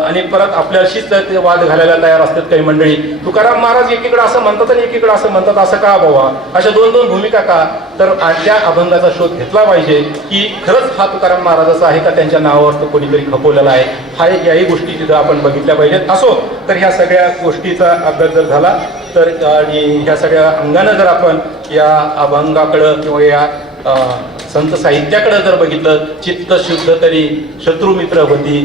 आणि परत आपल्याशीच ते वाद घालायला तयार असतात काही मंडळी. तुकाराम महाराज एकीकडे असं म्हणतात आणि एकीकडे असं म्हणतात, असं का बाबा, अशा दोन दोन भूमिका का? तर त्या अभंगाचा शोध घेतला पाहिजे की खरंच हा तुकाराम महाराजाचा आहे का, त्यांच्या नावावर तो कोणीतरी खपवलेला आहे. हा याही गोष्टी तिथं आपण बघितल्या पाहिजेत. असो तर ह्या सगळ्या गोष्टीचा अभ्यास जर झाला तर आणि ह्या सगळ्या अंगानं जर आपण या अभंगाकडं किंवा या संत साहित्याकडे जर बघितलं, चित्त शुद्ध तरी शत्रुमित्र होती,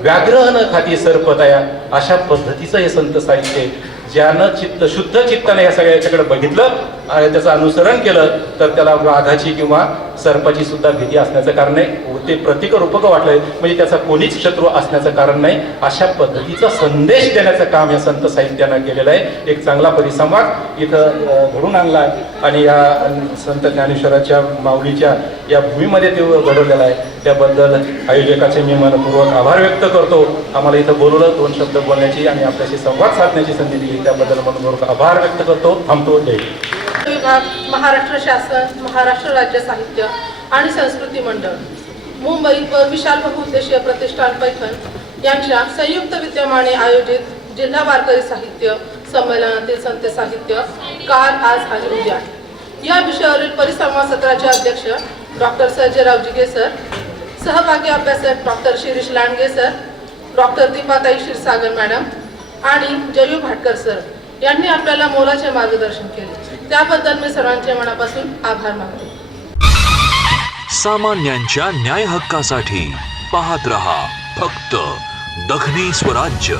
व्याघ्र न खाती सर्पतया, अशा पद्धतीचं हे संत साहित्य. ज्यानं शुद्ध चित्ताने या सगळ्या याच्याकडे बघितलं आणि त्याचं अनुसरण केलं तर त्याला वाघाची किंवा सर्पाची सुद्धा भीती असण्याचं कारण नाही, ते प्रतीक रूपक वाटलंय म्हणजे त्याचा कोणीच शत्रू असण्याचं कारण नाही. अशा पद्धतीचा संदेश देण्याचं काम या संत साहित्यानं केलेलं आहे. एक चांगला परिसंवाद इथं घडून आणला आणि या संत ज्ञानेश्वराच्या माऊलीच्या या भूमीमध्ये ते घडवलेला आहे. त्याबद्दल आयोजकाचे मी मनपूर्वक आभार व्यक्त करतो. आम्हाला इथं बोलवलं, 2 शब्द बोलण्याची आणि आपल्याशी संवाद साधण्याची संधी दिली, त्याबद्दल मनपूर्वक आभार व्यक्त करतो. थांबतो. जय विभाग, महाराष्ट्र शासन, महाराष्ट्र राज्य साहित्य आणि संस्कृती मंडळ, मुंबई व विशाल बहुउद्देशीय प्रतिष्ठान पैठण यांच्या संयुक्त विद्यमाने आयोजित जिल्हा वारकरी साहित्य संमेलनातील संत साहित्य काल, आज आणि उद्या या विषयावरील परिसंवाद सत्राचे अध्यक्ष डॉक्टर सर्जेराव जिगे सर, सहभागी अभ्यासक doctor Shirish Landge sir, doctor Deepatai Kshirsagar madam आणि जयू भाटकर सर यांनी आपल्याला मोलाचे मार्गदर्शन केले. त्याबद्दल मी सर्वांचे मनापासून आभार मानतो. सामान्यांच्या न्याय हक्कासाठी पाहत रहा फक्त दखनी स्वराज्य.